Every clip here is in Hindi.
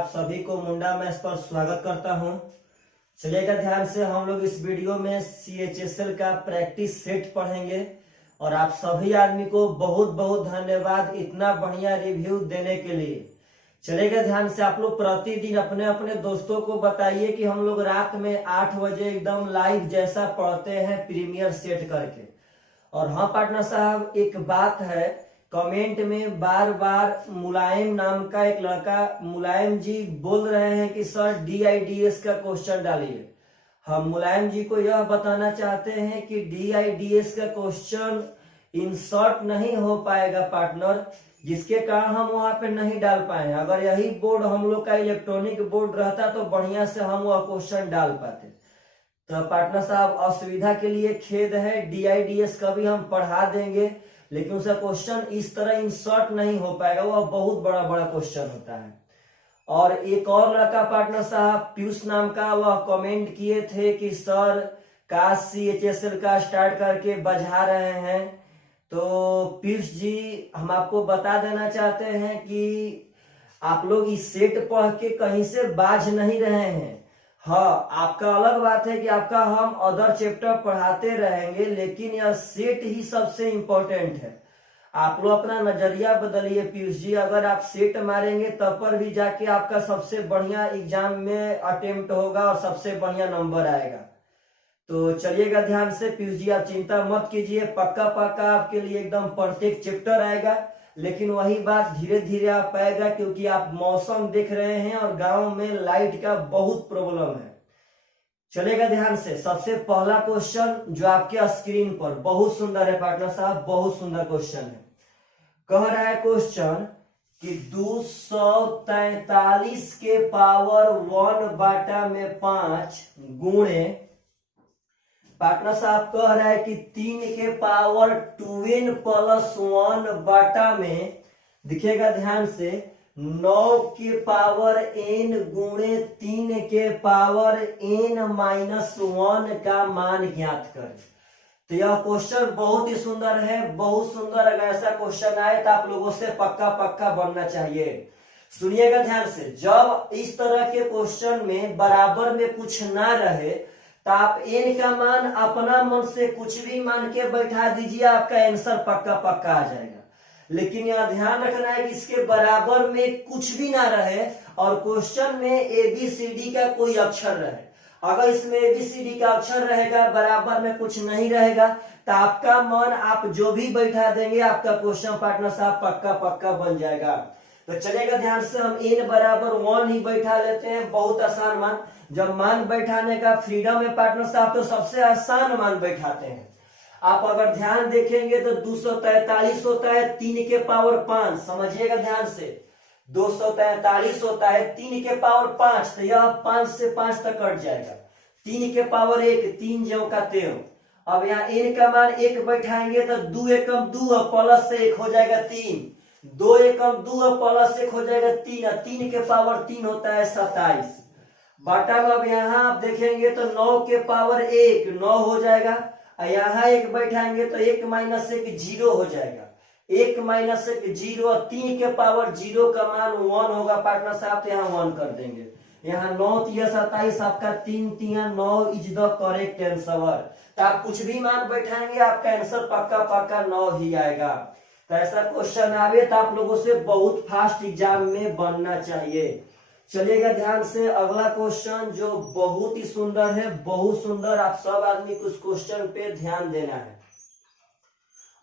आप सभी को मुंडा मैथ्स पर स्वागत करता हूं। चलिएगा ध्यान से, हम लोग इस वीडियो में CHSL का प्रैक्टिस सेट पढ़ेंगे और आप सभी आदमी को बहुत बहुत धन्यवाद इतना बढ़िया रिव्यू देने के लिए। चलेगा ध्यान से, आप लोग प्रतिदिन अपने अपने दोस्तों को बताइए कि हम लोग रात में 8 बजे एकदम लाइव जैसा पढ़ते हैं प्रीमियर सेट करके। और हाँ पार्टनर साहब, एक बात है, कमेंट में बार बार मुलायम नाम का एक लड़का मुलायम जी बोल रहे हैं कि सर DIDS का क्वेश्चन डालिए। हम मुलायम जी को यह बताना चाहते हैं कि DIDS का क्वेश्चन इंसर्ट नहीं हो पाएगा पार्टनर, जिसके कारण हम वहां पे नहीं डाल पाए। अगर यही बोर्ड हम लोग का इलेक्ट्रॉनिक बोर्ड रहता तो बढ़िया से हम वह क्वेश्चन डाल पाते। तो पार्टनर साहब, असुविधा के लिए खेद है, DIDS का भी हम पढ़ा देंगे, लेकिन उसका क्वेश्चन इस तरह इंसर्ट नहीं हो पाएगा, वह बहुत बड़ा बड़ा क्वेश्चन होता है। और एक और लड़का पार्टनर साहब पीयूष नाम का, वह कमेंट किए थे कि सर काश CHSL का स्टार्ट करके बजा रहे हैं। तो पीयूष जी, हम आपको बता देना चाहते हैं कि आप लोग इस सेट पढ़ के कहीं से बाज नहीं रहे हैं। हाँ, आपका अलग बात है कि आपका हम अदर चैप्टर पढ़ाते रहेंगे, लेकिन यह सेट ही सबसे इम्पोर्टेंट है। आप लोग अपना नजरिया बदलिए पीयूष जी, अगर आप सेट मारेंगे तब पर भी जाके आपका सबसे बढ़िया एग्जाम में अटेम्प्ट होगा और सबसे बढ़िया नंबर आएगा। तो चलिएगा ध्यान से पीयूष जी, आप चिंता मत कीजिए, पक्का पक्का आपके लिए एकदम परफेक्ट चैप्टर आएगा। लेकिन वही बात, धीरे धीरे आ पाएगा, क्योंकि आप मौसम देख रहे हैं और गांव में लाइट का बहुत प्रॉब्लम है। चलेगा ध्यान से, सबसे पहला क्वेश्चन जो आपके स्क्रीन पर बहुत सुंदर है पार्टनर साहब, बहुत सुंदर क्वेश्चन है। कह रहा है क्वेश्चन कि 243 के पावर 1/5 गुणे पार्टनर साहब कह रहा है कि 3 के पावर 2n + 1 में, दिखेगा ध्यान से, 9 के पावर n गुणे 3 के पावर n-1 का मान ज्ञात करें। तो यह क्वेश्चन बहुत ही सुंदर है, बहुत सुंदर। अगर ऐसा क्वेश्चन आए तो आप लोगों से पक्का पक्का बनना चाहिए। सुनिएगा ध्यान से, जब इस तरह के क्वेश्चन में बराबर में कुछ ना रहे तो आप n का मान अपना मन से कुछ भी मान के बैठा दीजिए, आपका आंसर पक्का पक्का आ जाएगा। लेकिन यह ध्यान रखना है कि इसके बराबर में कुछ भी ना रहे और क्वेश्चन में ABCD का कोई अक्षर रहे। अगर इसमें ABCD का अक्षर रहेगा, बराबर में कुछ नहीं रहेगा, तो आपका मन आप जो भी बैठा देंगे आपका क्वेश्चन पार्टनर साहब पक्का पक्का बन जाएगा। तो चलेगा ध्यान से, हम n बराबर 1 ही बैठा लेते हैं, बहुत आसान मान। जब मान बैठाने का फ्रीडम है पार्टनर साहब तो सबसे आसान मान बैठाते हैं। आप अगर ध्यान देखेंगे तो 243 होता है 3 के पावर 5, समझिएगा ध्यान से, 243 होता है 3 के पावर 5, तो यह 5 से 5 तक कट जाएगा। 3 के पावर 1, 3 ज्यों का 13। अब यहाँ n का मान 1 बैठाएंगे तो 2 एकम 2 प्लस से 1 हो जाएगा 3, 2 एकम 2 प्लस 1 हो जाएगा 3, 3 के पावर 3 होता है 27 बटा में। अब यहाँ आप देखेंगे तो 9 के पावर 1 9 हो जाएगा, यहाँ 1 बैठाएंगे तो 1 - 1 0 हो जाएगा, 1 - 1 0, 3 के पावर 0 का मान 1 होगा पार्टनर साहब, तो यहाँ 1 कर देंगे। यहाँ 9 × 3 = 27, आपका 3 × 3 = 9 इज द करेक्ट आंसर। तो आप कुछ भी मान बैठाएंगे आपका आंसर पक्का पक्का 9 ही आएगा। तो ऐसा क्वेश्चन आवे तो आप लोगों से बहुत फास्ट एग्जाम में बनना चाहिए। चलिएगा ध्यान से, अगला क्वेश्चन जो बहुत ही सुंदर है, बहुत सुंदर, आप सब आदमी को उस क्वेश्चन पे ध्यान देना है।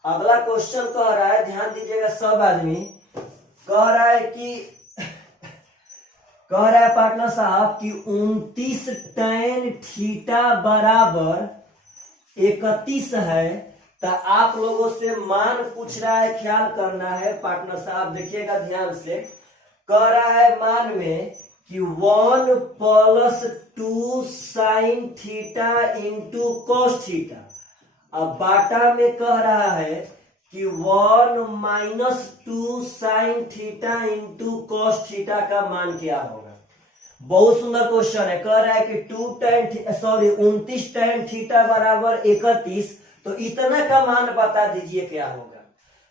अगला क्वेश्चन कह रहा है, ध्यान दीजिएगा सब आदमी, कह रहा है पार्टनर साहब कि 29 tan थीटा बराबर 31 है। तो आप लोगों से मान पूछ रहा है, ख्याल करना है पार्टनर साहब, देखिएगा ध्यान से। कह रहा है मान में कि 1 + 2 sin थीटा × cos थीटा। अब बाटा में कह रहा है कि 1 - 2 sin थीटा × cos थीटा का मान क्या होगा। बहुत सुंदर क्वेश्चन है। कह रहा है कि 29 tan थीटा बराबर 31, तो इतना का मान बता दीजिए क्या होगा।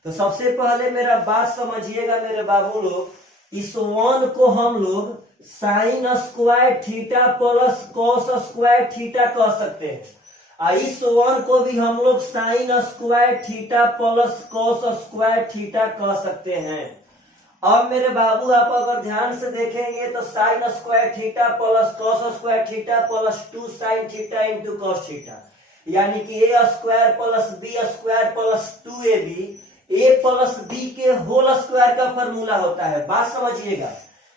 तो सबसे पहले मेरा बात समझिएगा मेरे बाबू लोग, इस 1 को हम लोग sign square theta plus cos square theta कह सकते हैं। इस वन को भी हम लोग sign square theta plus cos square theta कह सकते हैं। अब मेरे बाबू आप अगर ध्यान से देखेंगे तो sine square theta plus cos square theta plus 2 sine theta into cos theta, यानी कि a square plus b square plus 2ab, a plus b के होल स्क्वायर का फॉर्मूला होता है। बात समझिएगा,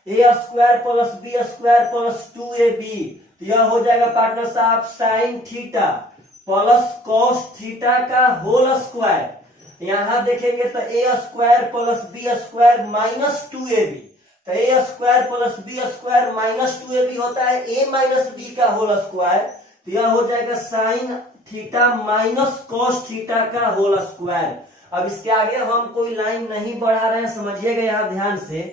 a square plus b square plus 2ab, तो यह हो जाएगा पार्टनर साहब sine theta plus cos theta का होल स्क्वायर। यहां देखेंगे तो a square plus b square minus 2ab, तो a square plus b square minus 2ab होता है ए माइनस बी का होल स्क्वायर, तो यह हो जाएगा sine theta minus cos theta का होल स्क्वायर। अब इसके आगे हम कोई लाइन नहीं बढ़ा रहे हैं, समझिएगा यहाँ ध्यान से।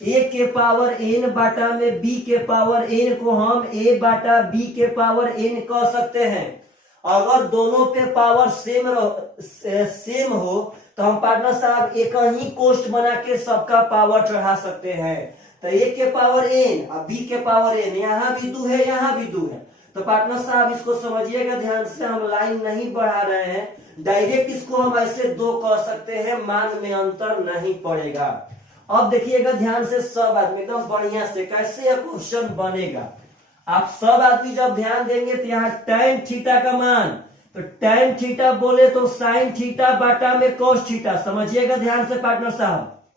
a के पावर n बाटा में b के पावर n को हम a बाटा b के पावर n कह सकते हैं। अगर दोनों पे पावर सेम हो तो हम पार्टनर साहब एक ही कोष्ट बना के सबका पावर चढ़ा सकते हैं। तो a के पावर n और b के पावर n, यहाँ भी 2 है यहाँ भी 2 है, तो पार्टनर साहब इसको समझिएगा ध्यान से, हम लाइन नहीं बढ़ा रहे हैं, डायरेक्ट इसको हम ऐसे 2 कह सकते हैं, मान में अंतर नहीं पड़ेगा। अब देखिएगा ध्यान से सब आदमी एकदम बढ़िया से कैसे यह क्वेश्चन बनेगा। आप सब आदमी जब ध्यान देंगे तो यहाँ tan थीटा का मान, तो tan थीटा बोले तो साइन थीटा बाटा में cos थीटा, समझिएगा ध्यान से पार्टनर साहब।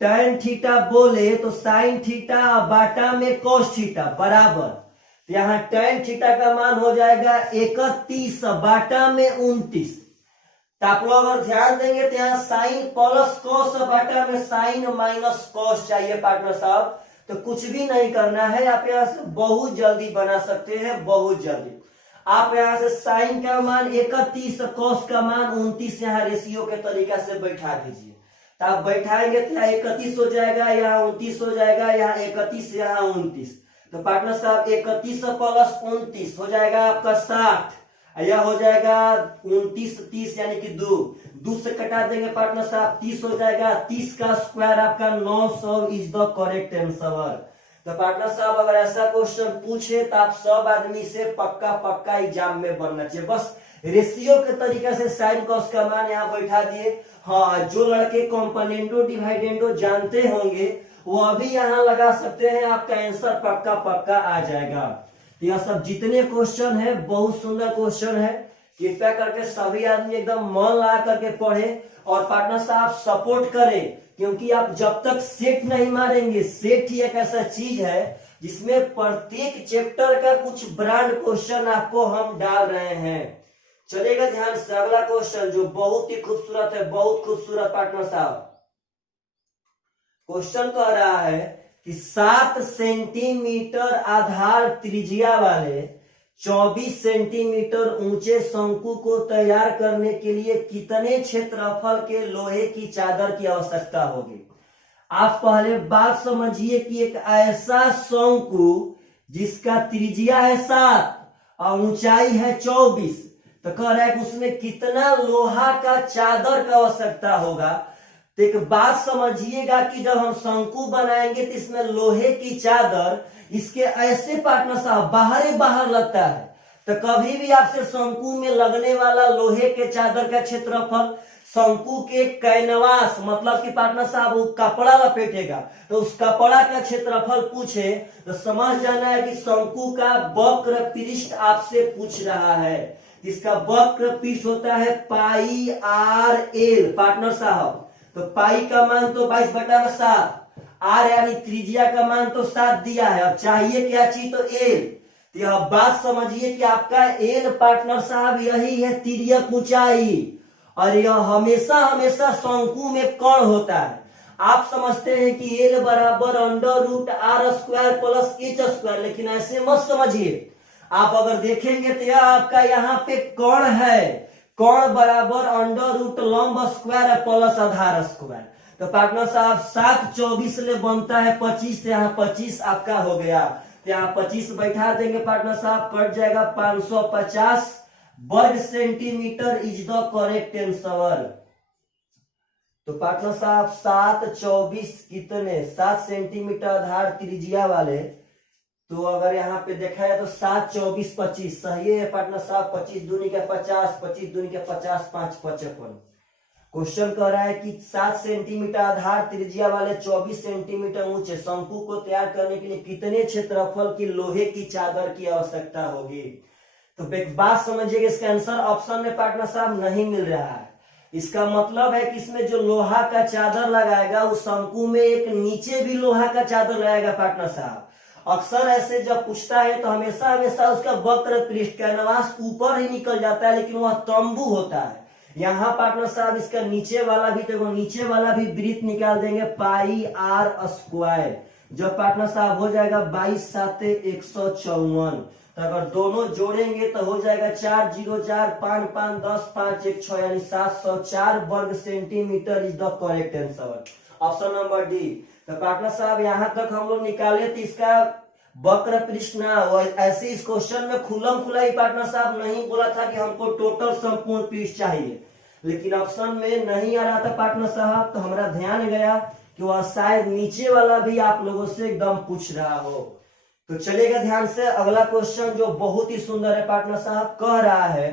tan थीटा बोले तो साइन थीटा बाटा में cos थीटा बराबर, यहाँ tan थीटा का मान हो जाएगा 31 बाटा में 29। तो आप लोग अगर ध्यान देंगे तो यहाँ साइन प्लस कॉस बाटा में साइन माइनस कॉस चाहिए पार्टनर साहब, तो कुछ भी नहीं करना है, आप यहाँ से बहुत जल्दी बना सकते हैं, बहुत जल्दी। आप यहाँ से साइन का मान 31, कॉस का मान 29 यहाँ रेशियो के तरीका से बैठा दीजिए। तो आप बैठाएंगे तो यहाँ 31 हो जाएगा, यहाँ 29 हो जाएगा, यहाँ 31 यहाँ 29, तो पार्टनर साहब 31 प्लस 29 हो जाएगा आपका 60, यह हो जाएगा 29 30 यानी कि 2 से कटा देंगे पार्टनर साहब 30 हो जाएगा, 30 का स्क्वायर आपका 900 इज द करेक्ट आंसर। तो पार्टनर साहब अगर ऐसा क्वेश्चन पूछे तो आप सब आदमी से पक्का एग्जाम में बनना चाहिए। बस रेशियो के तरीके से साइन कॉस का मान यहाँ बैठा दिए। हाँ, जो लड़के कॉम्पोनेंटो डिवाइडेंडो जानते होंगे वो अभी यहाँ लगा सकते हैं, आपका आंसर पक्का आ जाएगा। तो यह सब जितने क्वेश्चन है बहुत सुंदर क्वेश्चन है, कृपया करके सभी आदमी एकदम मन लगा करके पढ़े और पार्टनर साहब सपोर्ट करें, क्योंकि आप जब तक सेट नहीं मारेंगे, सेट ही एक ऐसा चीज है जिसमें प्रत्येक चैप्टर का कुछ ब्रांड क्वेश्चन आपको हम डाल रहे हैं। चलेगा ध्यान से अगला क्वेश्चन जो बहुत ही खूबसूरत है, बहुत खूबसूरत पार्टनर साहब। क्वेश्चन कह रहा है कि 7 सेंटीमीटर आधार त्रिज्या वाले 24 सेंटीमीटर ऊंचे शंकु को तैयार करने के लिए कितने क्षेत्रफल के लोहे की चादर की आवश्यकता होगी। आप पहले बात समझिए कि एक ऐसा शंकु जिसका त्रिज्या है 7 और ऊंचाई है 24, तो कह रहा है कि उसमें कितना लोहा का चादर का आवश्यकता होगा। तो एक बात समझिएगा कि जब हम शंकु बनाएंगे तो इसमें लोहे की चादर इसके ऐसे पार्टनर साहब बाहर लगता है, तो कभी भी आपसे शंकु में लगने वाला लोहे के चादर का क्षेत्रफल शंकु के कैनवास मतलब कि पार्टनर साहब वो कपड़ा लपेटेगा, तो उस कपड़ा का क्षेत्रफल पूछे तो समझ जाना है कि शंकु का वक्र पृष्ठ आपसे पूछ रहा है। इसका वक्र पृष्ठ होता है पाई आर एल पार्टनर साहब। तो पाई का मान तो 22/7, आर यानी त्रिज्या का मान तो 7 दिया है, अब चाहिए क्या चीज तो एल। तो यह बात समझिए कि आपका एल पार्टनर साहब यही है तिर्यक ऊंचाई, और यह हमेशा शंकु में कर्ण होता है। आप समझते हैं कि एल बराबर √r² प्लस h², लेकिन ऐसे मत समझिए। आप अगर देखेंगे तो यह आपका यहाँ पे कर्ण है, कर्ण बराबर √ लंब स्क्वायर प्लस आधार स्क्वायर। तो पार्टनर साहब 7 24 ले बनता है 25, तो यहाँ 25 आपका हो गया, तो यहाँ 25 बैठा देंगे पार्टनर साहब, कट जाएगा 550 वर्ग centimetre is the correct answer. तो पार्टनर साहब 7 24 कितने 7 सेंटीमीटर आधार त्रिज्या वाले, तो अगर यहाँ पे देखा जाए तो 7 24 25 सही है पार्टनर साहब। 25 दूनी का 50, 25 दूनी का 50, 5 55। क्वेश्चन कह रहा है कि 7 सेंटीमीटर आधार त्रिज्या वाले 24 सेंटीमीटर ऊंचे शंकु को तैयार करने के लिए कितने क्षेत्रफल की लोहे की चादर की आवश्यकता होगी। तो एक बात समझिएगा, इसका आंसर ऑप्शन में पार्टनर साहब नहीं मिल रहा है। इसका मतलब है कि इसमें जो लोहा का चादर लगाएगा उस शंकु में एक नीचे भी लोहा का चादर लगाएगा पार्टनर साहब। अक्सर ऐसे जब पूछता है तो हमेशा हमेशा उसका वक्र पृष्ठ कैनवास ऊपर ही निकल जाता है, लेकिन वह तंबू होता है। यहाँ पार्टनर साहब इसका नीचे वाला भी, देखो नीचे वाला भी वृत्त निकाल देंगे पाई आर स्क्वायर, जो पार्टनर साहब हो जाएगा 22 7 154। तो अगर दोनों जोड़ेंगे तो हो जाएगा 4 0 4 5 5 10 5 1 6 यानी 704 वर्ग centimetre is the correct answer, option number D. तो पार्टनर साहब यहाँ तक हम लोग निकाले तो इसका वक्र पृष्ठ ना ऐसे इस क्वेश्चन में खुलम खुला ही पार्टनर साहब नहीं बोला था कि हमको टोटल संपूर्ण पृष्ठ चाहिए, लेकिन ऑप्शन में नहीं आ रहा था पार्टनर साहब। तो हमारा ध्यान गया कि वह शायद नीचे वाला भी आप लोगों से एकदम पूछ रहा हो। तो चलेगा ध्यान से, अगला क्वेश्चन जो बहुत ही सुंदर है पार्टनर साहब, कह रहा है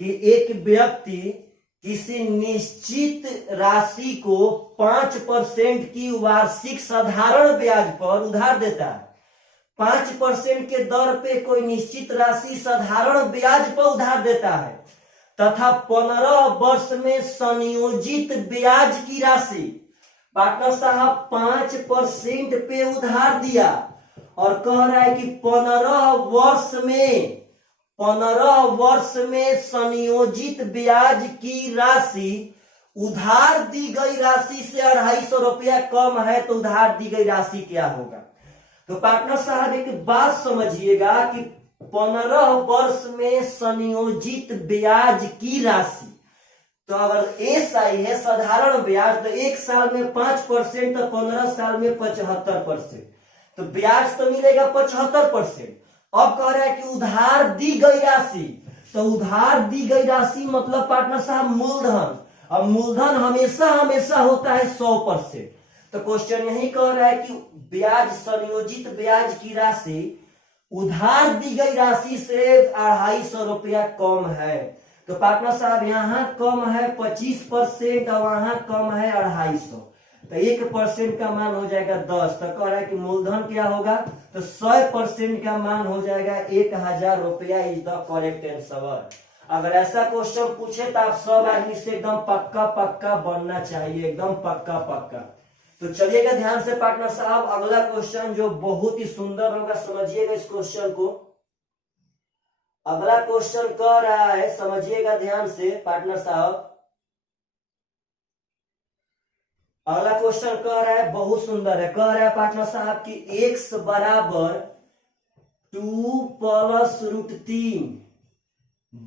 कि एक व्यक्ति किसी निश्चित राशि को 5% की वार्षिक साधारण ब्याज पर उधार देता है। 5% के दर पे कोई निश्चित राशि साधारण ब्याज पर उधार देता है तथा 15 वर्ष में संयोजित ब्याज की राशि पार्टनर साहब 5% पे उधार दिया और कह रहा है कि 15 वर्ष में संयोजित ब्याज की राशि उधार दी गई राशि से 250 रुपया कम है, तो उधार दी गई राशि क्या होगा। तो पार्टनर साहब एक बात समझिएगा कि 15 वर्ष में संयोजित ब्याज की राशि, तो अगर एसआई है साधारण ब्याज, तो एक साल में 5%, तो 15 साल में 75%, तो ब्याज तो मिलेगा 75%। अब कह रहा है कि उधार दी गई राशि, तो उधार दी गई राशि मतलब पार्टनर साहब मूलधन, अब मूलधन हमेशा हमेशा होता है 100%। तो क्वेश्चन यही कह रहा है कि ब्याज संयोजित ब्याज की राशि उधार दी गई राशि से 250 रुपया कम है। तो पार्टनर साहब यहाँ कम है 25% और वहां कम है 250, तो 1% का मान हो जाएगा 10। तो कह रहा है कि मूलधन क्या होगा, तो 100% का मान हो जाएगा 1000 रुपया इज द करेक्ट आंसर। अगर ऐसा क्वेश्चन पूछे तो आप सब आदमी से एकदम पक्का पक्का बनना चाहिए, एकदम पक्का पक्का। तो चलिएगा ध्यान से पार्टनर साहब, अगला क्वेश्चन जो बहुत ही सुंदर होगा, समझिएगा इस क्वेश्चन को। अगला क्वेश्चन कह रहा है, समझिएगा ध्यान से पार्टनर साहब, अगला क्वेश्चन कह रहा है बहुत सुंदर है, कह रहा है पार्टनर साहब कि x बराबर 2 + √3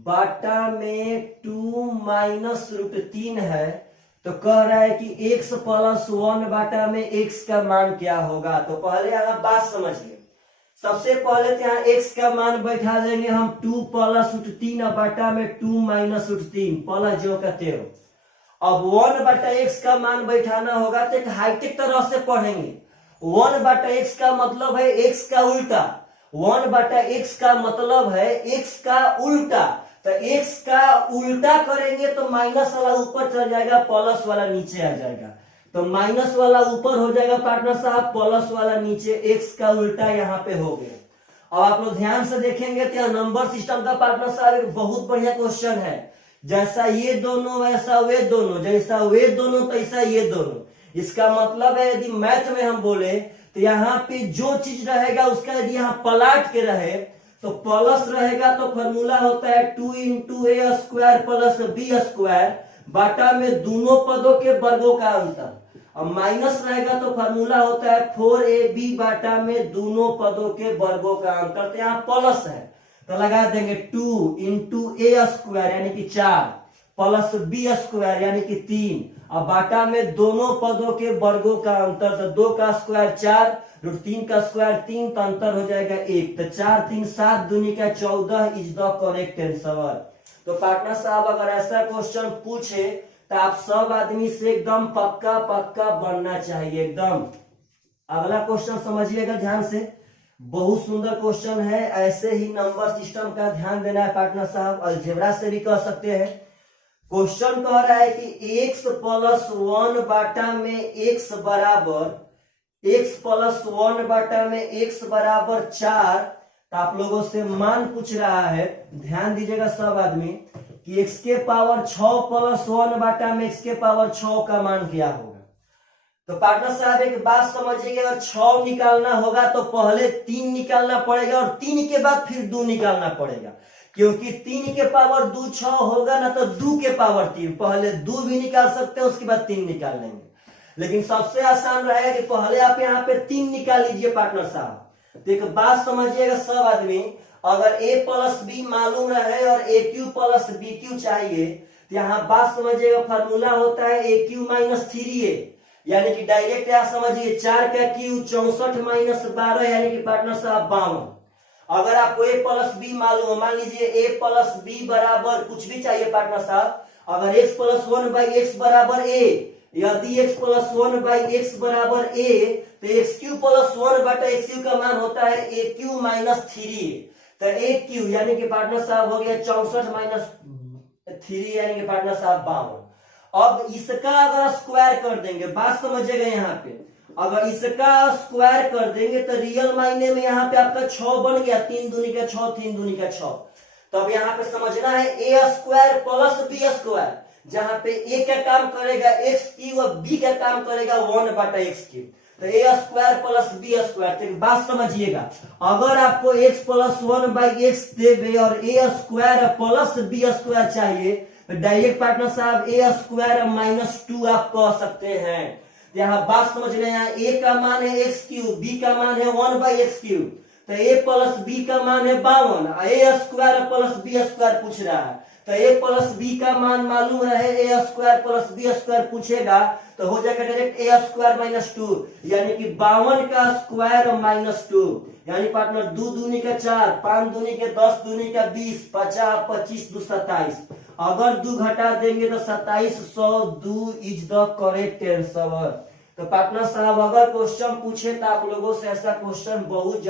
बाटा में 2 - √3 है। तो कह रहा है कि x + 1 बाटा में x का मान क्या होगा। तो पहले यहाँ बात समझिए, सबसे पहले तो यहाँ x का मान बैठा देंगे हम 2 + √3 बाटा में 2 - √3 प्लस जो का 13। अब 1/x का मान बैठाना होगा तो एक हाईटेक तरह से पढ़ेंगे। 1/x का मतलब है x का उल्टा, 1/x का मतलब है x का उल्टा, तो x का उल्टा करेंगे तो माइनस वाला ऊपर चल जाएगा, प्लस वाला नीचे आ जाएगा। तो माइनस वाला ऊपर हो जाएगा पार्टनर साहब, प्लस वाला नीचे, x का उल्टा यहाँ पे हो गया। अब आप लोग ध्यान से देखेंगे तो नंबर सिस्टम का पार्टनर साहब एक बहुत बढ़िया क्वेश्चन है। जैसा ये दोनों वैसा वे दोनों, जैसा वे दोनों तैसा ये दोनों। इसका मतलब है यदि मैथ में हम बोले तो यहाँ पे जो चीज रहेगा उसका यदि यहाँ पलट के रहे तो प्लस रहेगा, तो फॉर्मूला होता है 2 × a² + b² बाटा में दोनों पदों के वर्गों का अंतर। अब माइनस रहेगा तो फॉर्मूला होता है 4ab बाटा में दोनों पदों के वर्गों का अंतर। तो यहाँ प्लस है तो लगा देंगे 2 × a² यानी कि 4 प्लस b² यानी कि 3, अब बाटा में दोनों पदों के वर्गों का अंतर, तो 2 का स्क्वायर 4 √3 का स्क्वायर 3, तो अंतर हो जाएगा 1। तो 4 3 7 दूनी का 14 इज द करेक्ट आंसर। तो पार्टनर साहब अगर ऐसा क्वेश्चन पूछे तो आप सब आदमी से एकदम पक्का पक्का बनना चाहिए एकदम। अगला क्वेश्चन समझिएगा ध्यान से, बहुत सुंदर क्वेश्चन है। ऐसे ही नंबर सिस्टम का ध्यान देना है पार्टनर साहब, अलजेब्रा से भी कह सकते हैं। क्वेश्चन कह रहा है कि x प्लस 1 बाटा में x बराबर x बराबर 4। तो आप लोगों से मान पूछ रहा है, ध्यान दीजिएगा सब आदमी, कि x के पावर 6 प्लस 1 बाटा में x के पावर 6 का मान क्या होगा। तो पार्टनर साहब एक बात समझिएगा, अगर 6 निकालना होगा तो पहले 3 निकालना पड़ेगा और 3 के बाद फिर 2 निकालना पड़ेगा, क्योंकि 3 के पावर 2 6 होगा ना, तो 2 के पावर 3, पहले 2 भी निकाल सकते हैं उसके बाद 3 निकाल लेंगे। लेकिन सबसे आसान रहेगा कि पहले आप यहाँ पे 3 निकाल लीजिए पार्टनर साहब। तो एक बात समझिएगा सब आदमी, अगर a प्लस बी मालूम रहे और ए क्यू प्लस बी क्यू चाहिए, तो यहाँ बात समझिएगा, फार्मूला होता है ए क्यू माइनस 3a, यानी कि डायरेक्ट यहाँ समझिए 4 का क्यू 64 माइनस 12, यानी कि पार्टनर साहब 52। अगर आपको a प्लस बी मालूम हो, मान लीजिए a प्लस बी बराबर कुछ भी चाहिए पार्टनर साहब, अगर x प्लस 1 बाई एक्स बराबर a, यदि x प्लस 1 बाई एक्स बराबर a, तो एक्स क्यू प्लस 1 बटा एक्स क्यू का मान होता है ए क्यू माइनस 3a। तो ए क्यू यानी कि पार्टनर साहब हो गया 64 माइनस 3, यानी कि पार्टनर साहब 52। अब इसका अगर स्क्वायर कर देंगे, बात समझिएगा यहाँ पे, अगर इसका स्क्वायर कर देंगे तो रियल मायने में यहाँ पे आपका 6 बन गया, 3 दूनी का 6, 3 दूनी का 6। तो अब यहाँ पे समझना है ए स्क्वायर प्लस बी स्क्वायर, जहां पे a का काम करेगा एक्स क्यू और b का काम करेगा 1 बटा एक्स क्यू। तो a square plus b square. तो बात समझिएगा, अगर आपको x प्लस 1 बाई एक्स देवे और ए स्क्वायर प्लस बी स्क्वायर चाहिए, तो डायरेक्ट पार्टनर साहब ए स्क्वायर माइनस 2 आप कह सकते हैं। यहाँ बात समझ रहे हैं, a का मान है एक्स क्यू, b का मान है 1 बाई एक्स क्यू, तो a प्लस b का मान है 52, ए स्क्वायर प्लस बी स्क्वायर पूछ रहा है। तो a प्लस बी का मान मालूम रहे, ए स्क्वायर प्लस बी स्क्वायर पूछेगा तो हो जाएगा डायरेक्ट ए स्क्वायर माइनस 2, यानी कि 52 का स्क्वायर माइनस 2, यानी पार्टनर 2 दूनी का 4, 5 दूनी के 10, दूनी का 20, 50, 25, 2 27। अगर 2 घटा देंगे तो 27, 100, 2 इज द करेक्ट आंसर। तो पार्टनर साहब अगर क्वेश्चन पूछे तो आप लोगों से ऐसा क्वेश्चन बहुत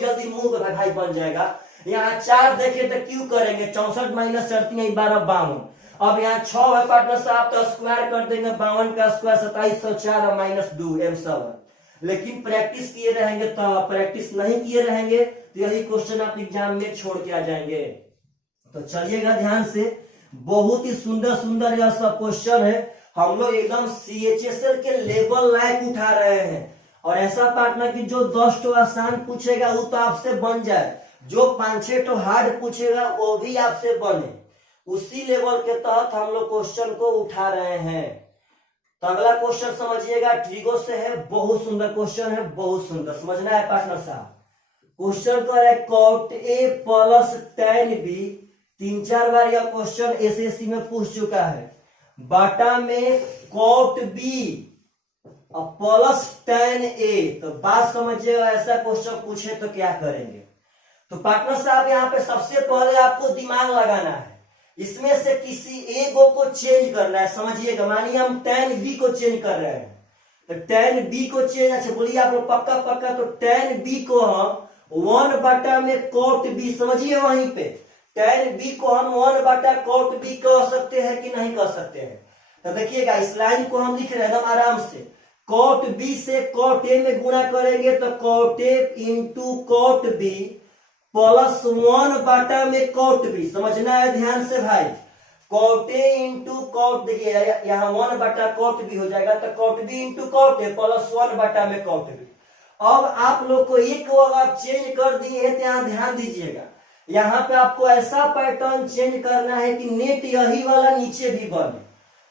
जल्दी मुंह भाई बन जाएगा। यहाँ 4 देखे तो क्यों करेंगे, 64 माइनस 4 3 12 52। अब यहाँ 6 है पार्टनर साहब, तो स्क्वायर कर देंगे, 52 का स्क्वायर 2704 माइनस 2 m7। लेकिन प्रैक्टिस किए रहेंगे, तो प्रैक्टिस नहीं किए रहेंगे तो यही क्वेश्चन आप एग्जाम में छोड़ के आ जाएंगे। तो चलिएगा ध्यान से, बहुत ही सुंदर यह सब क्वेश्चन है। हम लोग एकदम CHSL के लेवल लायक उठा रहे हैं, और ऐसा पार्टनर की जो 10 तो आसान पूछेगा वो तो आपसे बन जाए, जो 5-6 तो हार्ड पूछेगा वो भी आपसे बने, उसी लेवल के तहत हम लोग क्वेश्चन को उठा रहे हैं। तो अगला क्वेश्चन समझिएगा, ट्रिगो से है, बहुत सुंदर क्वेश्चन है, बहुत सुंदर समझना है पार्टनर साहब। क्वेश्चन कर है cot A plus tan B, 3-4 बार यह क्वेश्चन SSC में पूछ चुका है, बाटा में cot B plus tan A. तो बात समझिएगा, ऐसा क्वेश्चन पूछे तो क्या करेंगे। तो पार्टनर साहब यहाँ पे सबसे पहले आपको दिमाग लगाना है, इसमें से किसी एक को चेंज करना है। समझिएगा, मानिए हम tan b को चेंज कर रहे हैं, तो tan b को चेंज, अच्छा बोलिए आप लोग पक्का, तो tan b को हम 1 बटा में cot b, समझिए वहीं पे tan b को हम 1 बटा cot b कह सकते हैं कि नहीं कह सकते हैं। तो देखिएगा इस लाइन को हम लिख रहे हैं एकदम आराम से, cot b से cot a में गुणा करेंगे तो cot a into cot b plus 1 बटा में cot b। समझना है ध्यान से भाई, cot a इंटू cot, देखिए यहाँ 1 बटा cot b हो जाएगा, तो cot b into cot a plus 1 बटा में cot b। अब आप लोग को एक आप चेंज कर दिए हैं, यहाँ ध्यान दीजिएगा, यहाँ पे आपको ऐसा पैटर्न चेंज करना है कि नेट यही वाला नीचे भी बने।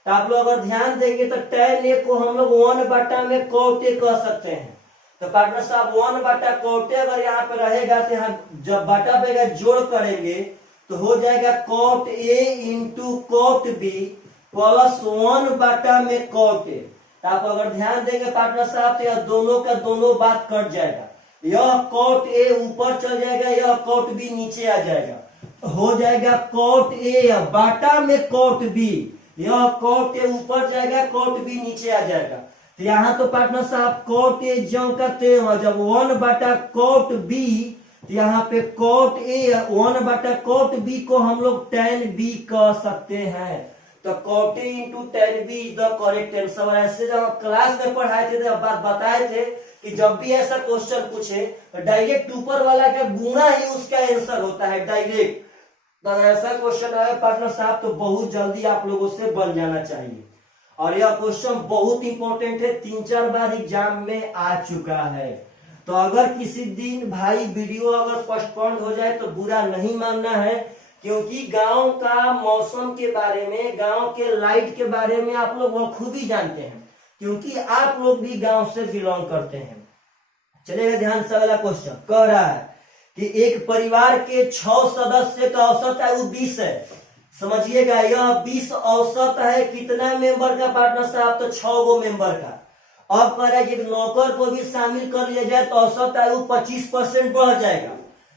तो आप लोग अगर ध्यान देंगे तो tan a को हम लोग 1 बटा में cot a कह सकते हैं। तो पार्टनर साहब 1 बटा cot a अगर यहाँ पे रहेगा तो यहाँ जब बटा पे जोड़ करेंगे तो हो जाएगा cot a into cot b plus 1 बटा में cot a। तो आप अगर ध्यान देंगे पार्टनर साहब तो यह दोनों का दोनों बात कट जाएगा, यह cot a ऊपर चल जाएगा, यह cot b नीचे आ जाएगा, हो जाएगा cot a बटा में cot b, यह कॉट ए ऊपर जाएगा, कॉट बी नीचे आ जाएगा। तो यहाँ तो पार्टनर साहब कॉट ए ज्यों का त्यों, जब 1/कॉट बी, यहाँ पे कॉट ए 1/कॉट बी को हम लोग tan बी कह सकते हैं। तो cot A into tan B is the correct answer. ऐसे जब क्लास में पढ़ाए थे तब बात बताए थे कि जब भी ऐसा क्वेश्चन पूछे तो डायरेक्ट ऊपर वाला का गुणा ही उसका आंसर होता है डायरेक्ट। तो ऐसा क्वेश्चन आए पार्टनर साहब तो बहुत जल्दी आप लोगों से बन जाना चाहिए। और यह क्वेश्चन बहुत इंपॉर्टेंट है, 3-4 बार एग्जाम में आ चुका है। तो अगर किसी दिन भाई वीडियो अगर पोस्टपोन हो जाए तो बुरा नहीं मानना है, क्योंकि गांव का मौसम के बारे में, गांव के लाइट के बारे में आप लोग वो खुद ही जानते हैं, क्योंकि आप लोग भी गांव से बिलोंग करते हैं। चलिएगा ध्यान से, अगला क्वेश्चन कह रहा है कि एक परिवार के 6 सदस्य का औसत आयु 20 है। समझिएगा, यह 20 औसत है कितना मेंबर का पार्टनर साहब? तो 6 गो मेंबर का। अब कह रहा है कि नौकर को भी शामिल कर लिया जाए तो औसत आयु 25% बढ़ जाएगा।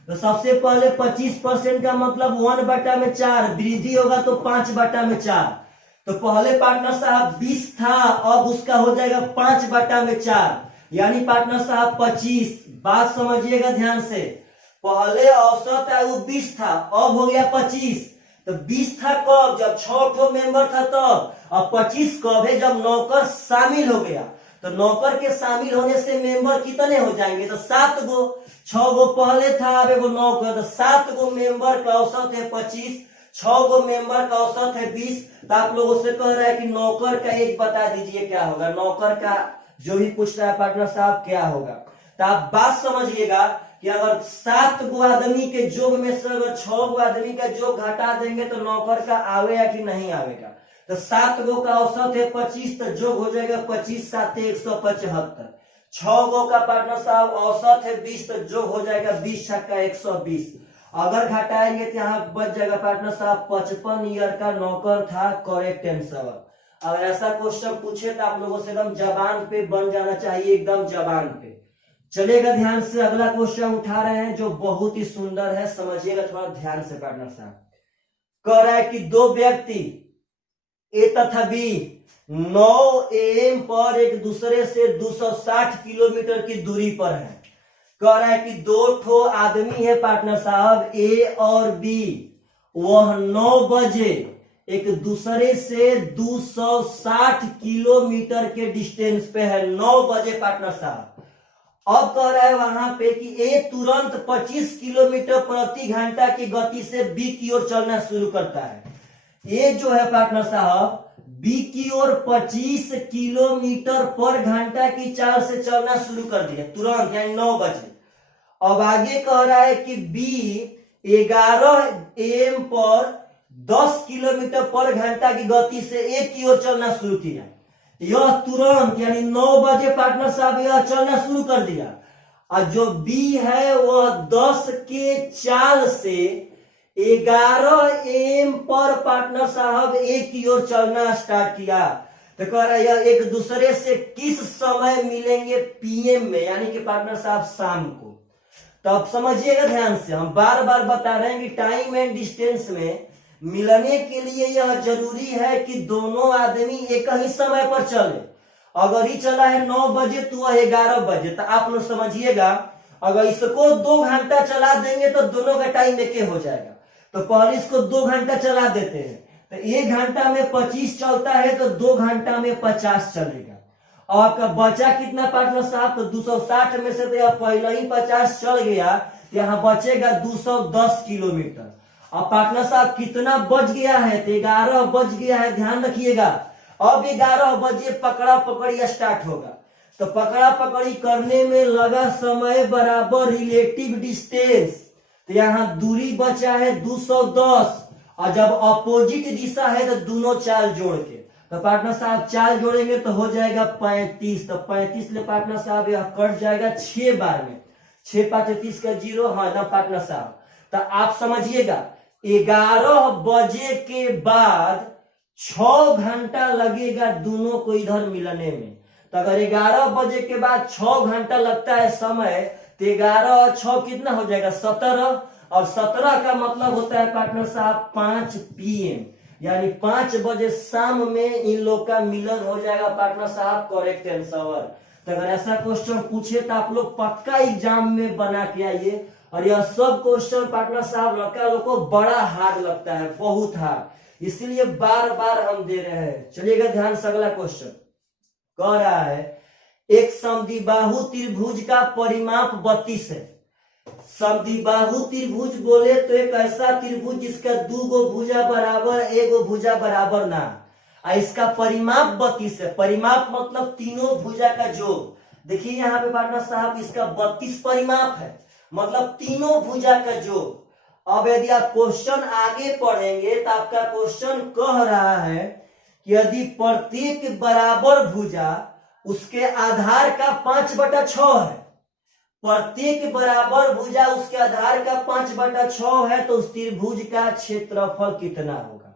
तो सबसे पहले 25% का मतलब 1/4, वृद्धि होगा तो 5/4। तो पहले पार्टनर साहब 20 था, अब उसका हो जाएगा 5/4, यानी पार्टनर साहब 25। बात समझिएगा ध्यान से, पहले औसत आयु 20 था, अब हो गया 25। तो 20 था कब? जब 6 मेंबर था तब। अब 25 कब है? जब नौकर शामिल हो गया। तो नौकर के शामिल होने से मेंबर कितने हो जाएंगे? तो 7 गो। 6 गो पहले था, अब एगो नौकर, तो 7 गो मेंबर का औसत है 25, 6 गो मेंबर का औसत है 20। तो आप लोगों से कह रहा है कि नौकर का एज बता दीजिए क्या होगा। नौकर का जो भी पूछ रहा है पार्टनर साहब क्या होगा। तो आप बात समझिएगा कि अगर 7 गो आदमी के जोग में से अगर 6 गो आदमी का जोग घटा देंगे तो नौकर का आवेगा कि नहीं आवेगा। तो 7 गो का औसत है 25, तो जोग हो जाएगा 25 7 175। 6 गो का पार्टनर साहब औसत है 20, तो जोग हो जाएगा 20 छक्का 120। अगर घटाएंगे तो यहाँ बच जाएगा पार्टनर साहब 55 ईयर का नौकर था। Correct answer. अगर ऐसा क्वेश्चन पूछे तो आप लोगों से एकदम जबान पे बन जाना चाहिए, एकदम जबान पे। चलेगा ध्यान से, अगला क्वेश्चन उठा रहे हैं जो बहुत ही सुंदर है, समझिएगा थोड़ा ध्यान से पार्टनर साहब। कह रहा है कि 2 व्यक्ति ए तथा बी 9 AM पर एक दूसरे से 260 किलोमीटर की दूरी पर है। कह रहा है कि 2 ठो आदमी है पार्टनर साहब, ए और बी, वह 9 बजे एक दूसरे से 260 किलोमीटर के डिस्टेंस पे है। 9 बजे पार्टनर साहब। अब कह रहा है वहां पे कि ए तुरंत 25 किलोमीटर प्रति घंटा की गति से बी की ओर चलना शुरू करता है। ए जो है पार्टनर साहब बी की ओर 25 किलोमीटर पर घंटा की चाल से चलना शुरू कर दिया तुरंत, यानी 9 बजे। अब आगे कह रहा है कि बी 11 AM पर 10 किलोमीटर पर घंटा की गति से ए की ओर चलना शुरू किया। यह तुरंत यानी 9 बजे पार्टनर साहब यह चलना शुरू कर दिया। और जो बी है वह 10 के चाल से 11 AM पर पार्टनर साहब ए की ओर चलना स्टार्ट किया। तो कह रहा है यह एक दूसरे से किस समय मिलेंगे? PM में, यानी कि पार्टनर साहब शाम को। तो अब समझिएगा ध्यान से, हम बार बार बता रहे हैं कि टाइम एंड डिस्टेंस में मिलने के लिए यह जरूरी है कि दोनों आदमी एक ही समय पर चले। अगर ही चला है 9 बजे तो वह 11 बजे, तो आप लोग समझिएगा अगर इसको 2 घंटा चला देंगे तो दोनों का टाइम एक हो जाएगा। तो पहले इसको 2 घंटा चला देते हैं, तो 1 घंटा में 25 चलता है तो 2 घंटा में 50 चलेगा। और आपका बचा कितना पार्टनर साहब? तो 260 में से तो यह पहले ही 50 चल गया, यहाँ बचेगा 210 किलोमीटर। अब पार्टनर साहब कितना बच गया है? तो 11 बच गया है, ध्यान रखिएगा। अब 11 बजे पकड़ा पकड़ी स्टार्ट होगा। तो पकड़ा पकड़ी करने में लगा समय बराबर रिलेटिव डिस्टेंस, तो यहाँ दूरी बचा है 210। और जब अपोजिट दिशा है तो दोनों चाल जोड़ के, तो पार्टनर साहब चाल जोड़ेंगे तो हो जाएगा 35। तो 35 ले पार्टनर साहब यह कट जाएगा 6 बार में, 6 5 30 का 0। हाँ ना पार्टनर साहब, तो आप समझिएगा 11 बजे के बाद 6 घंटा लगेगा दोनों को इधर मिलने में। तो अगर 11 बजे के बाद 6 घंटा लगता है समय, तो 11 और 6 कितना हो जाएगा? 17। और 17 का मतलब होता है पार्टनर साहब 5 PM। यानी 5 बजे शाम में इन लोग का मिलन हो जाएगा पार्टनर साहब। Correct answer. तो अगर ऐसा क्वेश्चन पूछे तो आप लोग पक्का एग्जाम में बना के आइए। और यह सब क्वेश्चन पार्टनर साहब लड़का लोग को बड़ा हार्ड लगता है, बहुत हार्ड, इसीलिए बार बार हम दे रहे हैं। चलिएगा ध्यान से, अगला क्वेश्चन कह रहा है एक समद्विबाहु त्रिभुज का परिमाप 32 है। समद्विबाहु त्रिभुज बोले तो एक ऐसा त्रिभुज जिसका 2 गो भुजा बराबर, 1 गो भुजा बराबर ना, और इसका परिमाप 32 है। परिमाप मतलब तीनों भुजा का जोड़। देखिए यहाँ पे पार्टनर साहब इसका 32 परिमाप है, मतलब तीनों भुजा का जोड़। अब यदि आप क्वेश्चन आगे पढ़ेंगे तो आपका क्वेश्चन कह रहा है कि यदि प्रत्येक बराबर भुजा उसके आधार का 5/6 है, प्रत्येक बराबर भुजा उसके आधार का 5/6 है, तो उस त्रिभुज का क्षेत्रफल कितना होगा।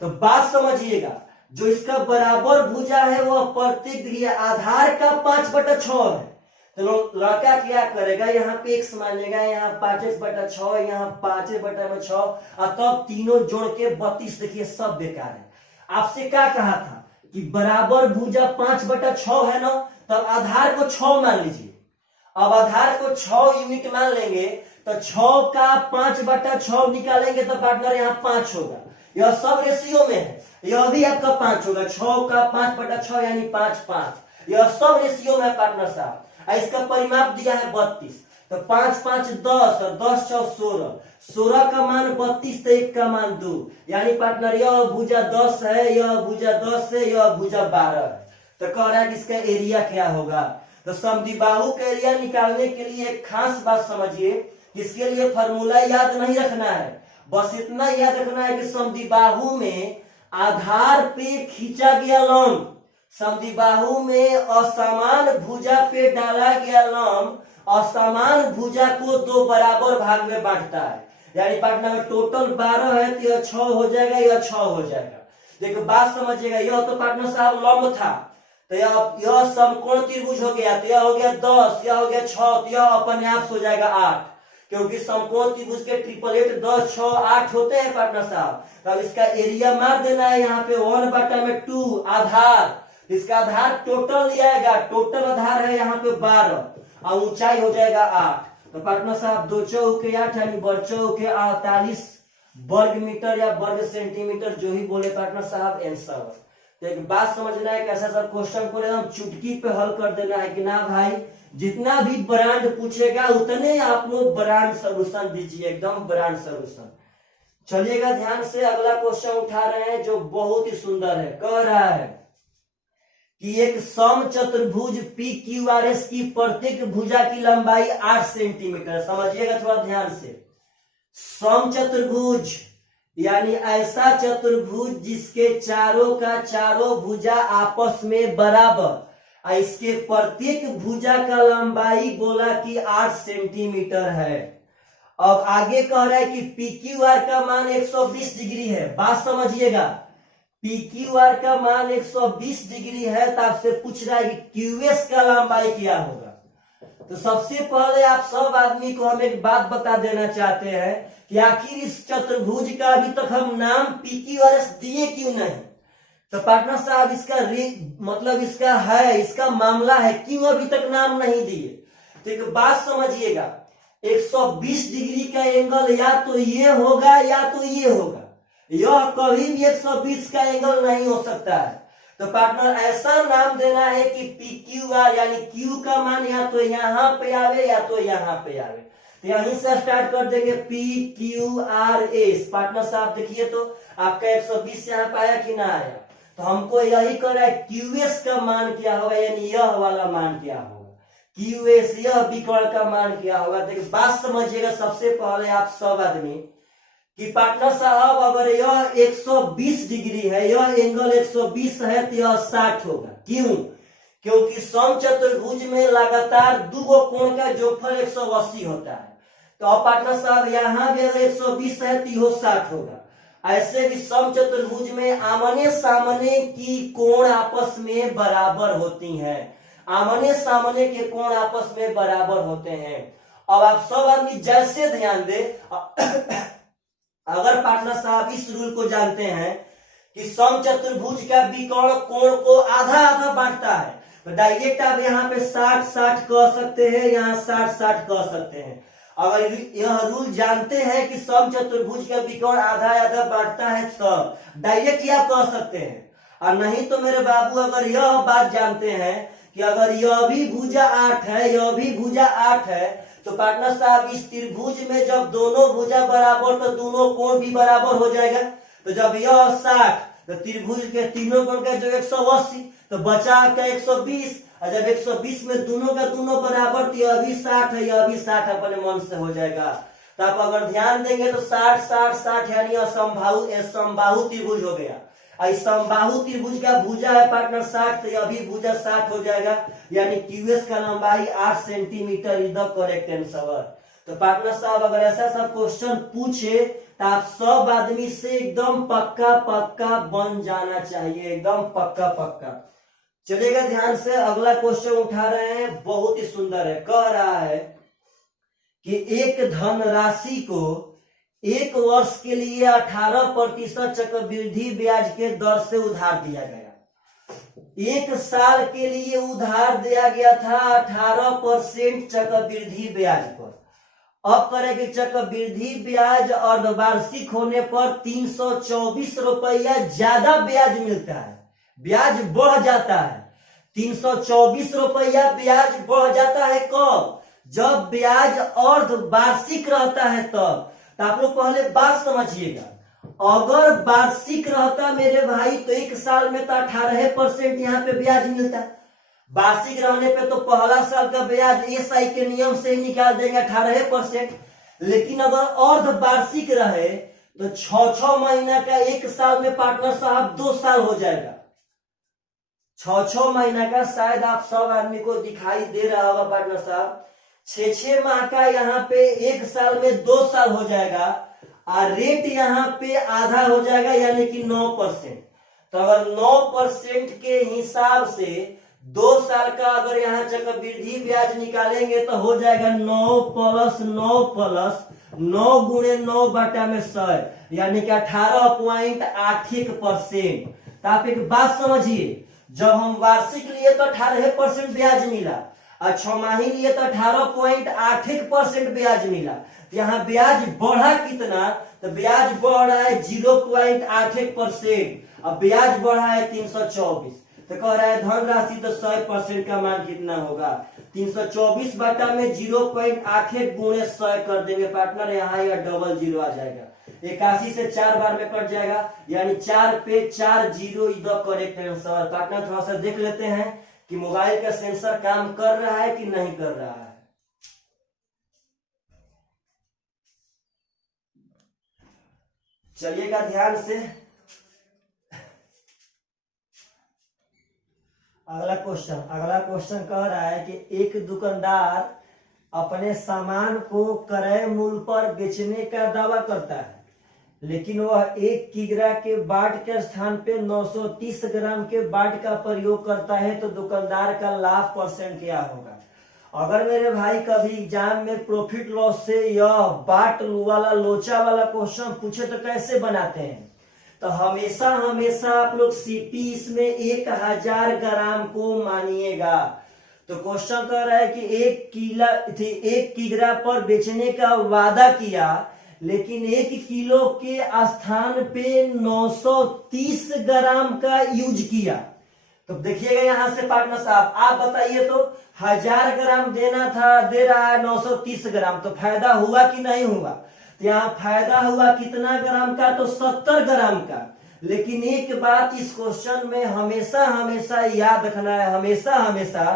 तो बात समझिएगा, जो इसका बराबर भुजा है वह प्रत्येक आधार का 5/6 है। तो लड़का क्या करेगा, यहाँ पे x मानेगा, यहाँ 5x/6, यहाँ 5x/6, और तब तीनों जोड़ के 32। देखिए सब बेकार है। आपसे क्या कहा था कि बराबर भुजा 5/6 है ना, तब आधार को 6 मान लीजिए। अब आधार को 6 यूनिट मान लेंगे तो 6 का 5/6 निकालेंगे तो पार्टनर यहाँ 5 होगा। यह सब रेशियो में है, यह भी आपका 5 होगा। 6 का 5/6 यानी 5 यह सब रेशियो में है पार्टनर साहब। इसका परिमाप दिया है 32, तो 5 5 10 और 10 6 16, 16 का मान 32 तो 1 का मान 2, यानी पार्टनर यह भुजा 10 है, यह भुजा 10 है, यह भुजा 12 है। तो कह रहा है कि इसका एरिया क्या होगा। तो समद्विबाहु का एरिया निकालने के लिए एक खास बात समझिए, इसके लिए फॉर्मूला याद नहीं रखना है, बस इतना याद रखना है कि समद्विबाहु में आधार पे खींचा गया लंब, समद्विबाहु में असमान भुजा पे डाला गया लंब असमान भुजा को 2 बराबर भाग में बांटता है। यानी पार्टनर टोटल 12 है तो यह 6 हो जाएगा, यह 6 हो जाएगा। देखो बात समझिएगा, यह तो पार्टनर साहब लंब था, तो यह समकोण त्रिभुज हो गया, तो यह हो गया 10, यह हो गया 6, तो यह अपने आप हो जाएगा 8, क्योंकि समकोण त्रिभुज के ट्रिपलेट 10 6 8 होते हैं पार्टनर साहब। तो इसका एरिया मार देना है यहाँ पे 1/2 आधार, इसका आधार टोटल लिया जाएगा, टोटल आधार है यहाँ पे 12 और ऊंचाई हो जाएगा 8। तो पार्टनर साहब 2 चौके 8 यानी बढ़ चौके 48 वर्ग मीटर या वर्ग सेंटीमीटर, जो ही बोले पार्टनर साहब आंसर। तो एक बात समझना है, कैसा सब क्वेश्चन को एकदम चुटकी पे हल कर देना है कि ना भाई, जितना भी ब्रांड पूछेगा उतने आप लोग ब्रांड सोल्यूशन दीजिए, एकदम ब्रांड सोल्यूशन। चलिएगा ध्यान से, अगला क्वेश्चन उठा रहे हैं जो बहुत ही सुंदर है। कह रहा है कि एक समचतुर्भुज PQRS की प्रत्येक भुजा की लंबाई 8 सेंटीमीटर। समझिएगा थोड़ा ध्यान से, समचतुर्भुज यानी ऐसा चतुर्भुज जिसके चारों का चारों भुजा आपस में बराबर, इसके प्रत्येक भुजा का लंबाई बोला कि 8 सेंटीमीटर है। अब आगे कह रहा है कि PQR का मान 120 डिग्री है। बात समझिएगा, PQR का मान 120 डिग्री है, तो आपसे पूछ रहा है कि QS का लंबाई क्या होगा। तो सबसे पहले आप सब आदमी को हम एक बात बता देना चाहते हैं कि आखिर इस चतुर्भुज का अभी तक हम नाम PQRS दिए क्यों नहीं। तो पार्टनर साहब इसका मतलब इसका है, इसका मामला है, क्यों अभी तक नाम नहीं दिए। तो एक बात समझिएगा, 120 डिग्री का एंगल या तो ये होगा या तो ये होगा, यह कभी भी 120 का एंगल नहीं हो सकता है। तो पार्टनर ऐसा नाम देना है कि PQR यानी Q का मान या तो यहाँ पे आवे या तो यहाँ पे आवे। तो यहीं से स्टार्ट कर देंगे PQRS। पार्टनर साहब देखिए तो आपका 120 यहाँ पे आया कि ना आया। तो हमको यही कर रहा है QS का मान क्या होगा, यानी यह वाला मान क्या होगा, QS यह विकर्ण का मान क्या होगा। देखिए बात समझिएगा, सबसे पहले आप सब आदमी कि पार्टनर साहब अगर यह 120 डिग्री है, यह एंगल 120 है, तो यह 60 होगा। क्यों? क्योंकि समचतुर्भुज में लगातार 2 कोण का जोगफल 180 होता है। तो अब पार्टनर साहब यहाँ भी अगर 120 है तो यह 60 होगा। ऐसे भी समचतुर्भुज में आमने सामने की कोण आपस में बराबर होती हैं, आमने सामने के कोण आपस में बराबर होते हैं। अब आप सब आदमी जैसे ध्यान दे अगर पार्टनर साहब इस रूल को जानते हैं कि समचतुर्भुज का विकर्ण कोण को आधा आधा बांटता है, तो डायरेक्ट आप यहाँ पे 60-60 कह सकते हैं, यहाँ 60-60 कह सकते हैं। अगर यह रूल जानते हैं कि समचतुर्भुज का विकर्ण आधा आधा बांटता है तो डायरेक्ट आप कह सकते हैं। और नहीं तो मेरे बाबू अगर यह बात जानते हैं कि अगर यह भी भुजा 8 है, यह भी भुजा 8 है, तो पार्टनर साहब इस त्रिभुज में जब दोनों भुजा बराबर तो दोनों कोण भी बराबर हो जाएगा। तो जब यह 60 तो त्रिभुज के तीनों कोण का जो 180 तो बचा आपका 120, और जब 120 में दोनों का दोनों बराबर तो यह भी 60 है, यह भी 60 अपने मन से हो जाएगा। तो आप अगर ध्यान देंगे तो 60-60-60 यानी समबाहु त्रिभुज हो गया। समबाहु त्रिभुज का भुजा है पार्टनर 60, तो यह भी भुजा 60 हो जाएगा, यानी QS का लंबाई 8 centimetre is the correct answer. तो पार्टनर साहब अगर ऐसा सब क्वेश्चन पूछे तो आप सब आदमी से एकदम पक्का पक्का बन जाना चाहिए, एकदम पक्का पक्का। चलिएगा ध्यान से, अगला क्वेश्चन उठा रहे हैं, बहुत ही सुंदर है। कह रहा है कि एक धनराशि को 1 वर्ष के लिए 18% चक्रवृद्धि ब्याज के दर से उधार दिया गया। 1 साल के लिए उधार दिया गया था 18% चक्रवृद्धि ब्याज पर। अब करेंगे चक्रवृद्धि ब्याज और वार्षिक होने पर 324 रुपया ज्यादा ब्याज मिलता है, ब्याज बढ़ जाता है। 324 रुपया ब्याज बढ़ जाता है कब? जब ब्याज अर्ध वार्षिक रहता है तब। तो आप लोग पहले बात समझिएगा, अगर वार्षिक रहता मेरे भाई तो 1 साल में तो 18% यहाँ पे ब्याज मिलता। वार्षिक रहने पे तो पहला साल का ब्याज SI के नियम से ही निकाल देंगे 18%। लेकिन अगर अर्ध वार्षिक रहे तो 6-6 महीना का 1 साल में पार्टनर साहब 2 साल हो जाएगा। 6-6 महीना का शायद आप सब आदमी को दिखाई दे रहा होगा पार्टनर साहब, 6-6 माह का यहाँ पे 1 साल में 2 साल हो जाएगा, और रेट यहाँ पे आधा हो जाएगा यानी कि 9%। तो अगर 9% के हिसाब से 2 साल का अगर यहाँ चक्रवृद्धि ब्याज निकालेंगे तो हो जाएगा 9 + 9 + 9 × 9 बटा में 100, यानी कि 18.81%। तो आप एक बात समझिए, जब हम वार्षिक लिए तो 18% ब्याज मिला, और 6 माही लिए तो 18.81% ब्याज मिला। तो यहाँ ब्याज बढ़ा कितना? तो ब्याज बढ़ रहा है 0.81%, और ब्याज बढ़ा है 324। तो कह रहा है धनराशि तो 100% का मान कितना होगा? 324 बटा में 0.81 × 100 कर देंगे पार्टनर, यहाँ यह डबल 0 आ जाएगा। 81 से 4 बार में कट जाएगा, यानी 4 पे 4 0 is the correct answer. Partner थोड़ा सा देख लेते हैं कि मोबाइल का सेंसर काम कर रहा है कि नहीं कर रहा है। चलिएगा ध्यान से, अगला क्वेश्चन कह रहा है कि एक दुकानदार अपने सामान को क्रय मूल्य पर बेचने का दावा करता है, लेकिन वह 1 किग्रा के बाट के स्थान पे 930 ग्राम के बाट का प्रयोग करता है, तो दुकानदार का लाभ परसेंट क्या होगा? अगर मेरे भाई कभी एग्जाम में प्रॉफिट लॉस से यह बाट वाला लोचा वाला क्वेश्चन पूछे तो कैसे बनाते हैं? तो हमेशा आप लोग CP इसमें 1000 ग्राम को मानिएगा। तो क्वेश्चन कह रहा है कि 1 किग्रा पर बेचने का वादा किया, लेकिन 1 किलो के स्थान पे 930 ग्राम का यूज किया। तो देखिएगा यहाँ से पार्टनर साहब, आप बताइए तो 1000 ग्राम देना था, दे रहा है 930 ग्राम, तो फायदा हुआ कि नहीं हुआ? तो यहाँ फायदा हुआ कितना ग्राम का? तो 70 ग्राम का। लेकिन एक बात इस क्वेश्चन में हमेशा याद रखना है, हमेशा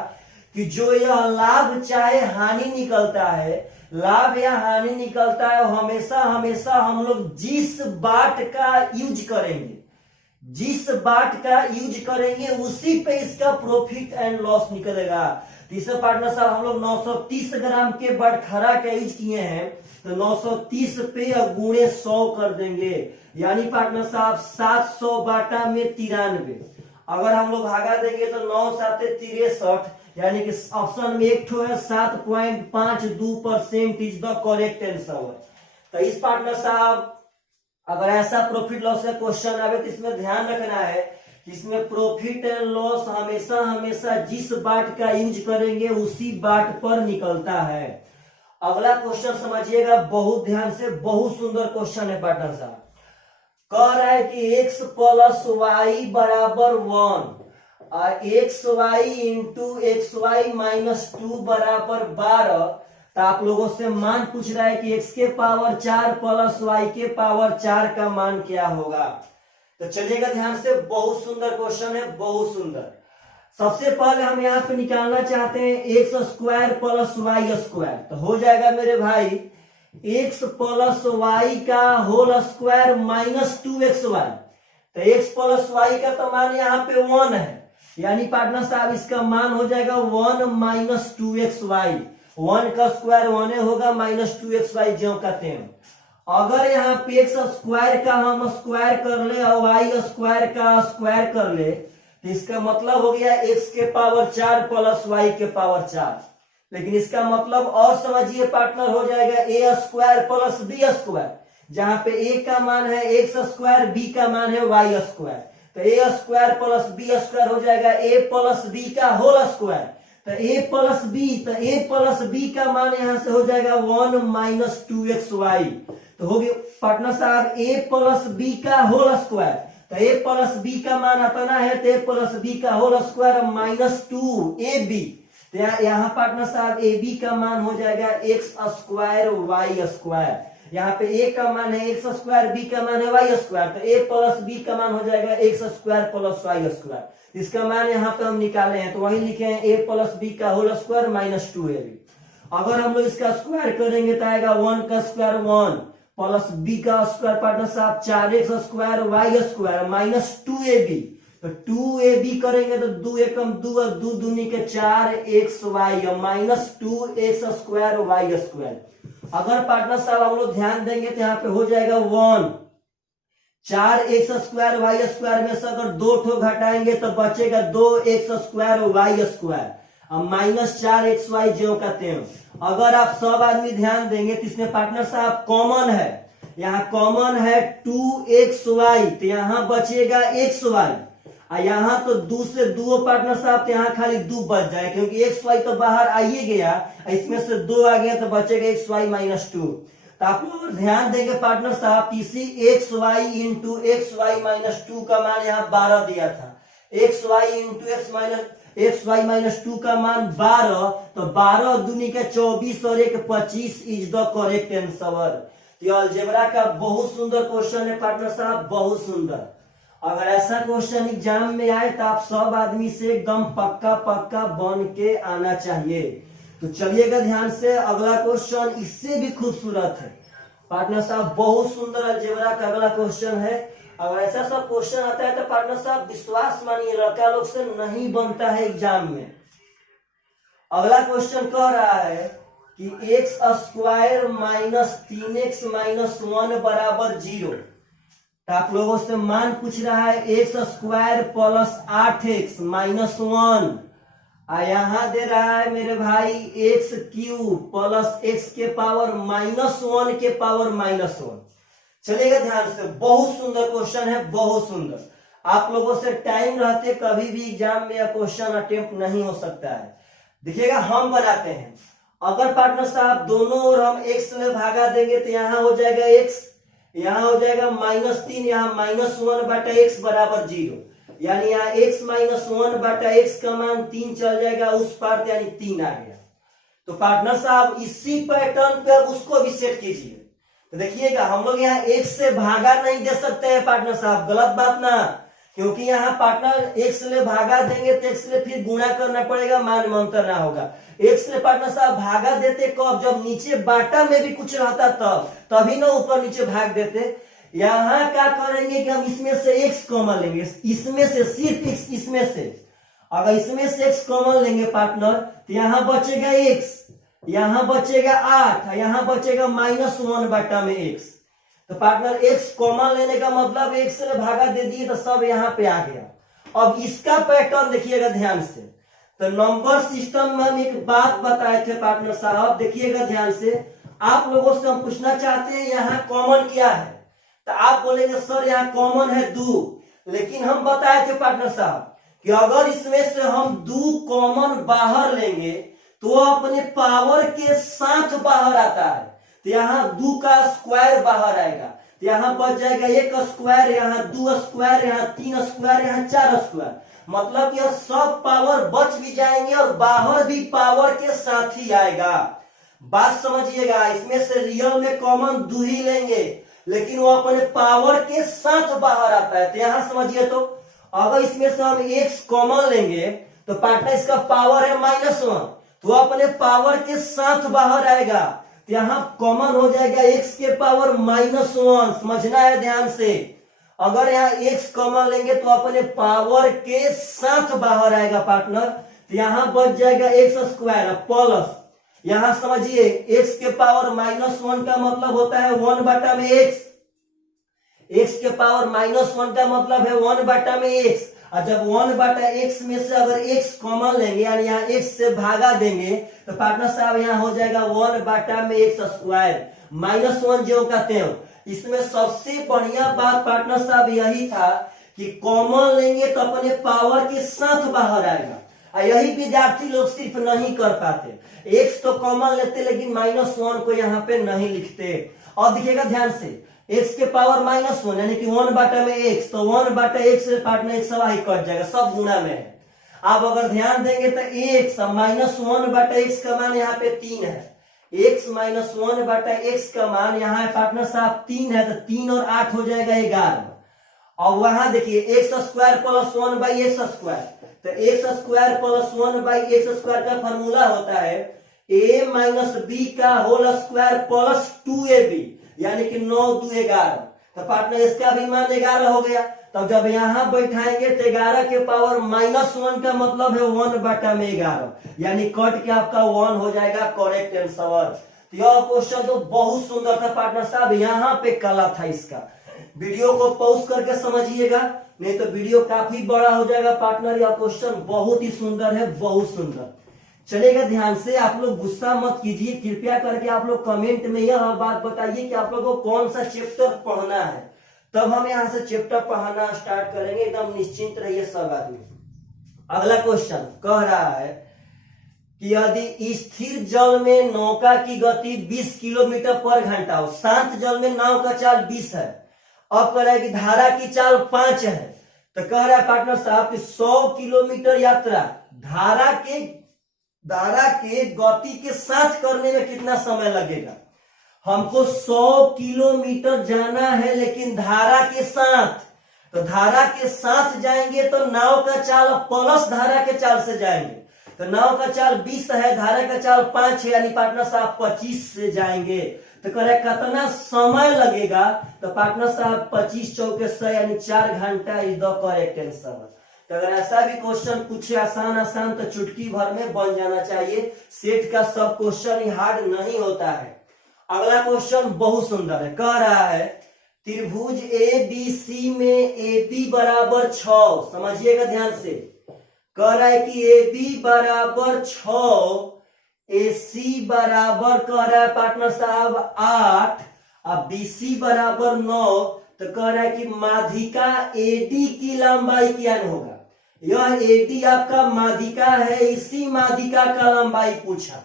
कि जो यह लाभ चाहे हानि निकलता है, लाभ या हानि निकलता है, हमेशा हम लोग जिस बाट का यूज करेंगे उसी पे इसका प्रॉफिट एंड लॉस निकलेगा। तीसरे पार्टनर साहब हम लोग 930 ग्राम के बटखरा का यूज किए हैं, तो 930 पे गुणे 100 कर देंगे, यानी पार्टनर साहब 700 बाटा में 93। अगर हम लोग भागा देंगे तो 9 7 63, यानी कि ऑप्शन में एक ठो है 7.52% इज द करेक्ट आंसर। तो इस पार्टनर साहब अगर ऐसा प्रॉफिट लॉस का क्वेश्चन आवे तो इसमें ध्यान रखना है कि इसमें प्रॉफिट एंड लॉस हमेशा हमेशा जिस बाट का यूज करेंगे उसी बाट पर निकलता है। अगला क्वेश्चन समझिएगा बहुत ध्यान से, बहुत सुंदर क्वेश्चन है पार्टनर साहब। कह रहा है कि x प्लस वाई बराबर 1 और x y into x y minus 2 बराबर 12। तो आप लोगों से मान पूछ रहा है कि x के पावर 4 प्लस y के पावर 4 का मान क्या होगा। तो चलिएगा ध्यान से, बहुत सुंदर क्वेश्चन है, बहुत सुंदर। सबसे पहले हम यहाँ पे निकालना चाहते हैं x square plus y square. तो हो जाएगा मेरे भाई एक्स प्लस वाई का होल स्क्वायर माइनस 2xy। तो एक्स प्लस वाई का तो मान यहाँ पे 1 है, यानी पार्टनर साहब इसका मान हो जाएगा 1 माइनस 2xy। 1 का स्क्वायर 1 होगा, माइनस 2xy ज्यों का त्यों। अगर यहाँ पे एक्स स्क्वायर का हम स्क्वायर कर ले और वाई स्क्वायर का स्क्वायर कर ले तो इसका मतलब हो गया एक्स के पावर 4 प्लस वाई के पावर 4। लेकिन इसका मतलब और समझिए पार्टनर, हो जाएगा ए स्क्वायर प्लस बी स्क्वायर, जहां पे ए का मान है एक्स स्क्वायर, बी का मान है वाई स्क्वायर। तो a square plus b square हो जाएगा ए प्लस बी का होल स्क्वायर। तो ए प्लस बी, तो ए प्लस बी का मान यहां से हो जाएगा 1 माइनस 2xy। तो हो गया पार्टनर साहब ए प्लस बी का होल स्क्वायर। तो ए प्लस बी का मान अपना है तो ए प्लस बी का होल स्क्वायर माइनस 2ab। तो यहाँ पार्टनर साहब ए बी का मान हो जाएगा एक्स स्क्वायर वाई स्क्वायर। यहाँ पे ए का मान है एक्स स्क्वायर, बी का मान है वाई स्क्वायर। तो ए प्लस बी का मान हो जाएगा x square plus y square. इसका मान यहाँ पे हम निकाले हैं तो वही लिखे हैं ए प्लस बी का होल स्क्वायर माइनस 2ab। अगर हम लोग इसका स्क्वायर करेंगे तो आएगा 1 का स्क्वायर 1 प्लस बी का स्क्वायर पार्टनर साहब 4x square y square minus 2ab। तो 2ab करेंगे तो 2 एकम 2 और 2 दूनी के 4xy minus 2x square y square. अगर पार्टनर साहब हम लोग ध्यान देंगे तो यहाँ पे हो जाएगा 1 4x स्क्वायर वाई स्क्वायर में से अगर 2 ठो घटाएंगे तो बचेगा 2x square y square minus 4xy ज्यों का त्यों। अगर आप सब आदमी ध्यान देंगे तो इसमें पार्टनर साहब कॉमन है, यहाँ कॉमन है 2xy, तो यहाँ बचेगा xy। और यहाँ तो 2 से 2 पार्टनर साहब तो यहाँ खाली 2 बच जाए, क्योंकि xy तो बाहर आइए गया, इसमें से 2 आ गया तो बचेगा xy माइनस 2। तो आप लोग ध्यान देंगे पार्टनर साहब, इसी xy इंटू xy माइनस 2 का मान यहाँ 12 दिया था। xy इंटू xy माइनस 2 का मान 12, तो 12 दूनी के 24 और 1 25 इज द करेक्ट आंसर। तो अलजेब्रा का बहुत सुंदर क्वेश्चन है पार्टनर साहब, बहुत सुंदर। अगर ऐसा क्वेश्चन एग्जाम में आए तो आप सब आदमी से एकदम पक्का पक्का बन के आना चाहिए। तो चलिएगा ध्यान से, अगला क्वेश्चन इससे भी खूबसूरत है पार्टनर साहब, बहुत सुंदर अलजेब्रा का अगला क्वेश्चन है। अगर ऐसा सब क्वेश्चन आता है तो पार्टनर साहब विश्वास मानिए लड़का लोग से नहीं बनता है एग्जाम में। अगला क्वेश्चन कह रहा है कि x square minus 3x minus 1 बराबर 0। तो आप लोगों से मान पूछ रहा है x square plus 8x minus 1, और यहां दे रहा है मेरे भाई एक्स क्यूब प्लस एक्स के पावर माइनस 1 के पावर माइनस 1। चलेगा ध्यान से, बहुत सुंदर क्वेश्चन है, बहुत सुंदर। आप लोगों से टाइम रहते कभी भी एग्जाम में क्वेश्चन अटेम्प्ट नहीं हो सकता है। देखिएगा हम बनाते हैं, अगर पार्टनर साहब दोनों ओर हम x में भागा देंगे तो यहाँ हो जाएगा x, यहाँ हो जाएगा माइनस 3, यहाँ माइनस 1 बटा x बराबर 0, यानी यहाँ x माइनस 1 बटा x का मान 3 चल जाएगा उस पार, यानी 3 आ गया। तो पार्टनर साहब इसी पैटर्न पे अब उसको भी सेट कीजिए। तो देखिएगा हम लोग यहाँ x से भागा नहीं दे सकते हैं पार्टनर साहब, गलत बात ना, क्योंकि यहाँ पार्टनर x ले भागा देंगे तो x ले फिर गुणा करना पड़ेगा, मान में अंतर ना होगा। x ले पार्टनर साहब भागा देते कब, जब नीचे बाटा में भी कुछ रहता तब, तभी ना ऊपर नीचे भाग देते। यहाँ क्या करेंगे कि हम इसमें से x कॉमन लेंगे, इसमें से सिर्फ x, इसमें से अगर इसमें से x कॉमन लेंगे पार्टनर तो यहाँ बचेगा x, यहाँ बचेगा 8, यहाँ बचेगा माइनस 1 बटा में x। तो पार्टनर x कॉमन लेने का मतलब x से भागा दे दिए तो सब यहाँ पे आ गया। अब इसका पैटर्न देखिएगा ध्यान से। तो नंबर सिस्टम में हम एक बात बताए थे पार्टनर साहब, देखिएगा ध्यान से, आप लोगों से हम पूछना चाहते हैं यहाँ कॉमन क्या है। तो आप बोलेंगे सर यहाँ कॉमन है 2, लेकिन हम बताए थे पार्टनर साहब कि अगर इसमें से हम 2 कॉमन बाहर लेंगे तो अपने पावर के साथ बाहर आता है, तो यहाँ 2 का स्क्वायर बाहर आएगा, तो यहाँ बच जाएगा 1 स्क्वायर, यहाँ 2 स्क्वायर, यहाँ 3 स्क्वायर, यहाँ 4 स्क्वायर। मतलब यह सब पावर बच भी जाएंगे और बाहर भी पावर के साथ ही आएगा। बात समझिएगा, इसमें से रियल में कॉमन 2 ही लेंगे, लेकिन वो अपने पावर के साथ बाहर आता है। तो यहां समझिए, तो अगर इसमें से हम x कॉमन लेंगे तो पार्टनर इसका पावर है -1, तो अपने पावर के साथ बाहर आएगा, तो यहां कॉमन हो जाएगा x के पावर -1। समझना है ध्यान से, अगर यहाँ x कॉमन लेंगे तो अपने पावर के साथ बाहर आएगा पार्टनर, तो यहां बच जाएगा x स्क्वायर प्लस, यहां समझिए x के पावर -1 का मतलब होता है 1/x, x के पावर -1 का मतलब है 1/x, और जब 1/x में से अगर x कॉमन लेंगे यानी यहाँ x से भागा देंगे तो पार्टनर साहब यहाँ हो जाएगा 1/x स्क्वायर, -1 जो कहते हैं। इसमें सबसे बढ़िया बात पार्टनर साहब यही था कि कॉमन लेंगे तो अपने पावर के साथ बाहर आएगा, और यही विद्यार्थी लोग सिर्फ नहीं कर पाते, x तो कॉमन लेते लेकिन -1 को यहाँ पे नहीं लिखते। और देखिएगा ध्यान से, x के पावर -1 यानी कि 1/x, तो 1/x से पार्टनर एक सवा ही कट जाएगा, सब गुना में है। आप अगर ध्यान देंगे तो x -1/x का मान यहाँ पे 3 है, x -1/x का मान यहाँ है पार्टनर साहब 3 है, तो 3 और 8 हो जाएगा 11। और वहां देखिए x square plus 1/x square, तो x square plus 1/x square का फॉर्मूला होता है a माइनस बी का होल स्क्वायर प्लस 2ab, यानी कि 9 2 11, तो पार्टनर इसका भी मान 11 हो गया। तब जब यहां बैठाएंगे तो 11 के पावर -1 का मतलब है 1/11, यानी कट के आपका 1 हो जाएगा करेक्ट आंसर। तो यह क्वेश्चन तो बहुत सुंदर था पार्टनर साहब, यहाँ पे कला था इसका। वीडियो को पॉज करके समझिएगा, नहीं तो वीडियो काफी बड़ा हो जाएगा पार्टनर। यह क्वेश्चन बहुत ही सुंदर है, बहुत सुंदर। चलेगा ध्यान से, आप लोग गुस्सा मत कीजिए, कृपया करके आप लोग कमेंट में यह बात बताइए कि आप लोगों को कौन सा चैप्टर पढ़ना है, तब हम यहाँ से चैप्टर पढ़ाना स्टार्ट करेंगे। एकदम निश्चिंत रहिए सब आदमी। अगला क्वेश्चन कह रहा है कि यदि स्थिर जल में नौका की गति 20 किलोमीटर पर घंटा हो, शांत जल में नाव का चाल 20 है, अब कह रहा है कि धारा की चाल 5 है, तो कह रहा है पार्टनर साहब कि 100 किलोमीटर यात्रा धारा के गति के साथ करने में कितना समय लगेगा। हमको 100 किलोमीटर जाना है लेकिन धारा के साथ, तो धारा के साथ जाएंगे तो नाव का चाल प्लस धारा के चाल से जाएंगे, तो नाव का चाल 20 है, धारा का चाल 5 है, यानी पार्टनर साहब 25 से जाएंगे। तो कह रहे कितना समय लगेगा, तो पार्टनर साहब 25 चौके 100 यानी 4 घंटा इज द करेक्ट आंसर। तो अगर ऐसा भी क्वेश्चन पूछे आसान तो चुटकी भर में बन जाना चाहिए। सेट का सब क्वेश्चन ही हार्ड नहीं होता है। अगला क्वेश्चन बहुत सुंदर है, कह रहा है त्रिभुज ABC में AB बराबर 6, समझिएगा ध्यान से, कह रहा है कि AB बराबर 6, AC बराबर कह रहा है पार्टनर साहब 8 और BC बराबर 9, तो कह रहा है कि माध्यिका AD की लंबाई क्या होगा। यह AD आपका माध्यिका है, इसी माध्यिका का लंबाई पूछा,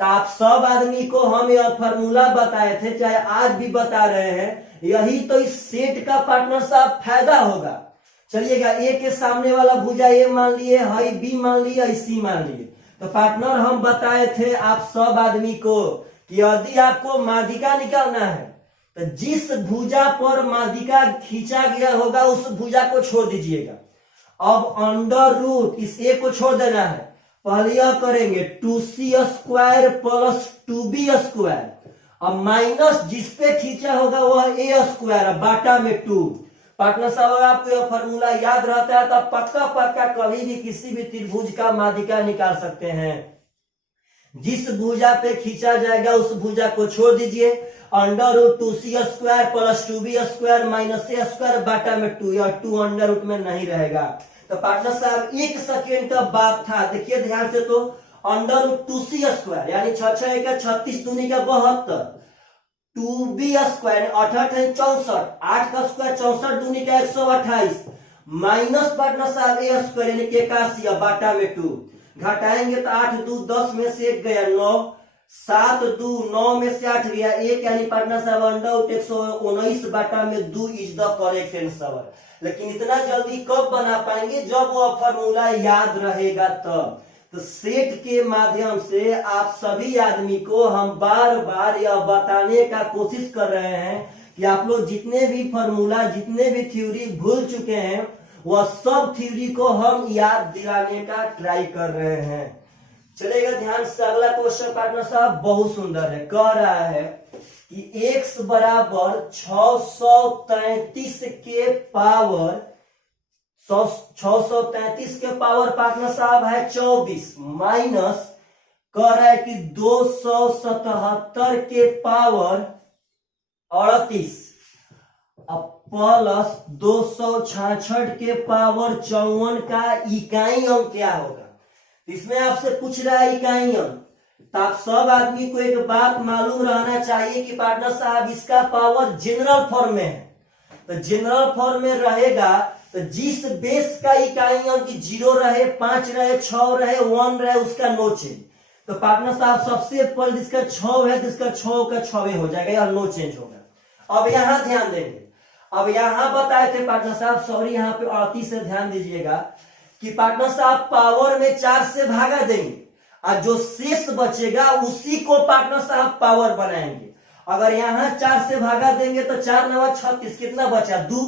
तो आप सब आदमी को हम यह फॉर्मूला बताए थे, चाहे आज भी बता रहे हैं, यही तो इस सेट का पार्टनर साहब फायदा होगा। चलिएगा, ए के सामने वाला भुजा ए मान लिए, हाई बी मान लिए, सी मान लिए, तो पार्टनर हम बताए थे आप सब आदमी को कि यदि आपको माध्यिका निकालना है तो जिस भुजा पर माध्यिका खींचा गया होगा उस भुजा को छोड़ दीजिएगा। अब अंडर रूट इस ए को छोड़ देना है, पहले यह करेंगे 2c square plus 2b square, अब माइनस जिसपे खींचा होगा वह ए स्क्वायर बाटा में 2। पार्टनर साहब अगर आपको यह फॉर्मूला याद रहता है तो पक्का कभी भी किसी भी त्रिभुज का माध्यिका निकाल सकते हैं। जिस भुजा पे खींचा जाएगा उस भुजा को छोड़ दीजिए, under root 2c square plus 2b square minus a square बाटा में 2, या 2 अंडर रूट में नहीं रहेगा। तो पार्टनर साहब 1 सेकेंड का बात था, देखिए ध्यान से, तो अंडर रूट 2c स्क्वायर यानी 6 6 36 दूनी का 72, 2b स्क्वायर 68 है 64, 8 का स्क्वायर 64 दूनी का 128 माइनस पार्टनर साहब ए स्क्वायर यानी कि 81 बाटा में 2 घटाएंगे तो 8 2 10 में से 1 गया 9, 7 2 9 में से 8 गया 1 यानी पार्टनर साहब अंडर रूट 119 बाटा में 2 इज द करेक्ट आंसर। लेकिन इतना जल्दी कब बना पाएंगे जब वो फॉर्मूला याद रहेगा तब। तो सेट के माध्यम से आप सभी आदमी को हम बार बार यह बताने का कोशिश कर रहे हैं कि आप लोग जितने भी फॉर्मूला जितने भी थ्योरी भूल चुके हैं वह सब थ्योरी को हम याद दिलाने का ट्राई कर रहे हैं। चलेगा ध्यान से अगला क्वेश्चन पार्टनर साहब बहुत सुंदर है। कह रहा है कि x बराबर 633 के पावर 633 के पावर पार्टनर साहब है 24 माइनस कह रहा है कि 277 के पावर 38 अब प्लस 266 के पावर 54 का इकाई अंक क्या होगा। इसमें आपसे पूछ रहा है इकाई अंक। तो आप सब आदमी को एक बात मालूम रहना चाहिए कि पार्टनर साहब इसका पावर जनरल फॉर्म में है। तो जनरल फॉर्म में रहेगा तो जिस बेस का इकाई अंक 0 रहे 5 रहे 6 रहे 1 रहे उसका नो चेंज। तो पार्टनर साहब सबसे पहले जिसका 6 है जिसका 6 का 6 हो जाएगा या नो चेंज होगा। अब यहां ध्यान देंगे, अब यहां बताए थे पार्टनर साहब सॉरी यहां पे 38 से ध्यान दीजिएगा कि पार्टनर साहब पावर में 4 से भागा देंगे और जो शेष बचेगा उसी को पार्टनर साहब पावर बनाएंगे। अगर यहां 4 से भागा देंगे तो 4 9 36 कितना बचा 2।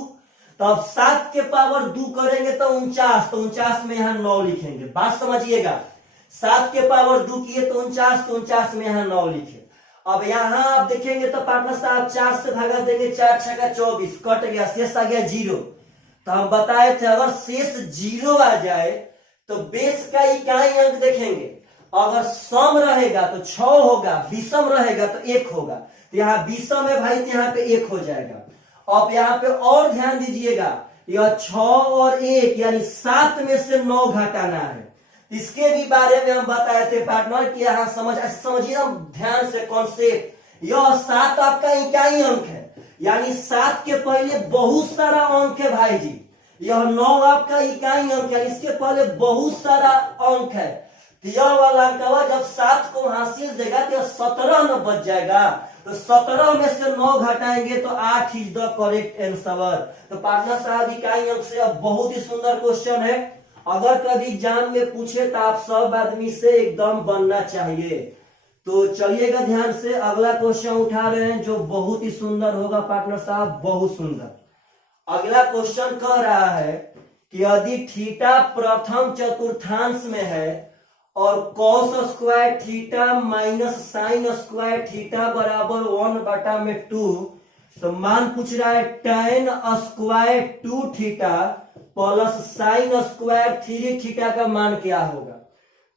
तो अब 7 के पावर 2 करेंगे तो 49, तो 49 में यहां 9 लिखेंगे। बात समझिएगा 7 के पावर 2 किए तो 49, तो 49 में यहां 9 लिखे। अब यहां आप देखेंगे तो पार्टनर साहब 4 से भागा देंगे 4 6 का 24 कट गया शेष आ गया 0। तो हम बताए थे अगर शेष 0 आ जाए तो बेस का इकाई अंक देखेंगे अगर सम रहेगा तो 6 होगा, विषम रहेगा तो 1 होगा। तो यहाँ विषम है भाई तो यहाँ पे 1 हो जाएगा। अब यहाँ पे और ध्यान दीजिएगा यह 6 और 1 यानी 7 में से 9 घटाना है। इसके भी बारे में हम बताए थे पार्टनर कि यहाँ समझिए हम ध्यान से कॉन्सेप्ट। यह 7 आपका इकाई अंक है यानी 7 के पहले बहुत सारा अंक है भाई जी। यह 9 आपका इकाई अंक है इसके पहले बहुत सारा अंक है। तो यह वाला अंक जब 7 को हासिल देगा तो 17 में बच जाएगा। तो 17 में से 9 घटाएंगे तो 8 इज द करेक्ट आंसर। तो पार्टनर साहब इकाई अंक से अब बहुत ही सुंदर क्वेश्चन है। अगर कभी एग्जाम में पूछे तो आप सब आदमी से एकदम बनना चाहिए। तो चलिएगा ध्यान से अगला क्वेश्चन उठा रहे हैं जो बहुत ही सुंदर होगा पार्टनर साहब बहुत सुंदर। अगला क्वेश्चन कह रहा है कि यदि थीटा प्रथम चतुर्थांश में है और cos square theta minus sign square theta बराबर 1/2 तो मान पूछ रहा है tan square 2 theta plus sine square 3 theta का मान क्या होगा।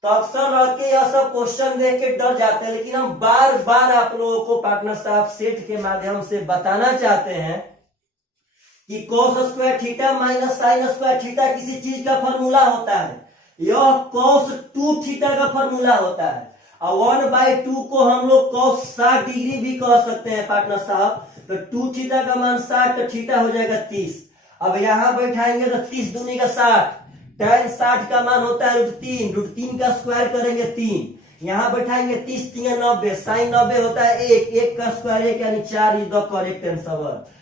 तो अक्सर लड़के यह सब क्वेश्चन देख के डर जाते हैं लेकिन हम बार बार आप लोगों को पार्टनर साहब सेट के माध्यम से बताना चाहते हैं कि cos square theta minus sign square theta किसी चीज का फॉर्मूला होता है। यह cos 2 थीटा का फॉर्मूला होता है और 1/2 को हम लोग cos 60 डिग्री भी कह सकते हैं पार्टनर साहब। तो 2 थीटा का मान 60 तो थीटा हो जाएगा 30। अब यहां बैठाएंगे तो 30 दूनी का 60 tan 60 का मान होता है √3 का स्क्वायर करेंगे 3। यहां बैठाएंगे 30 3 90 साइन 90 होता है 1 का स्क्वायर 1 यानी 4 इज द करेक्ट आंसर।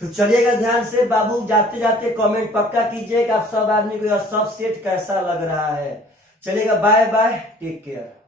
तो चलिएगा ध्यान से बाबू जाते जाते कमेंट पक्का कीजिए कि आप सब आदमी को यह सब सेट कैसा लग रहा है। चलिएगा बाय बाय टेक केयर।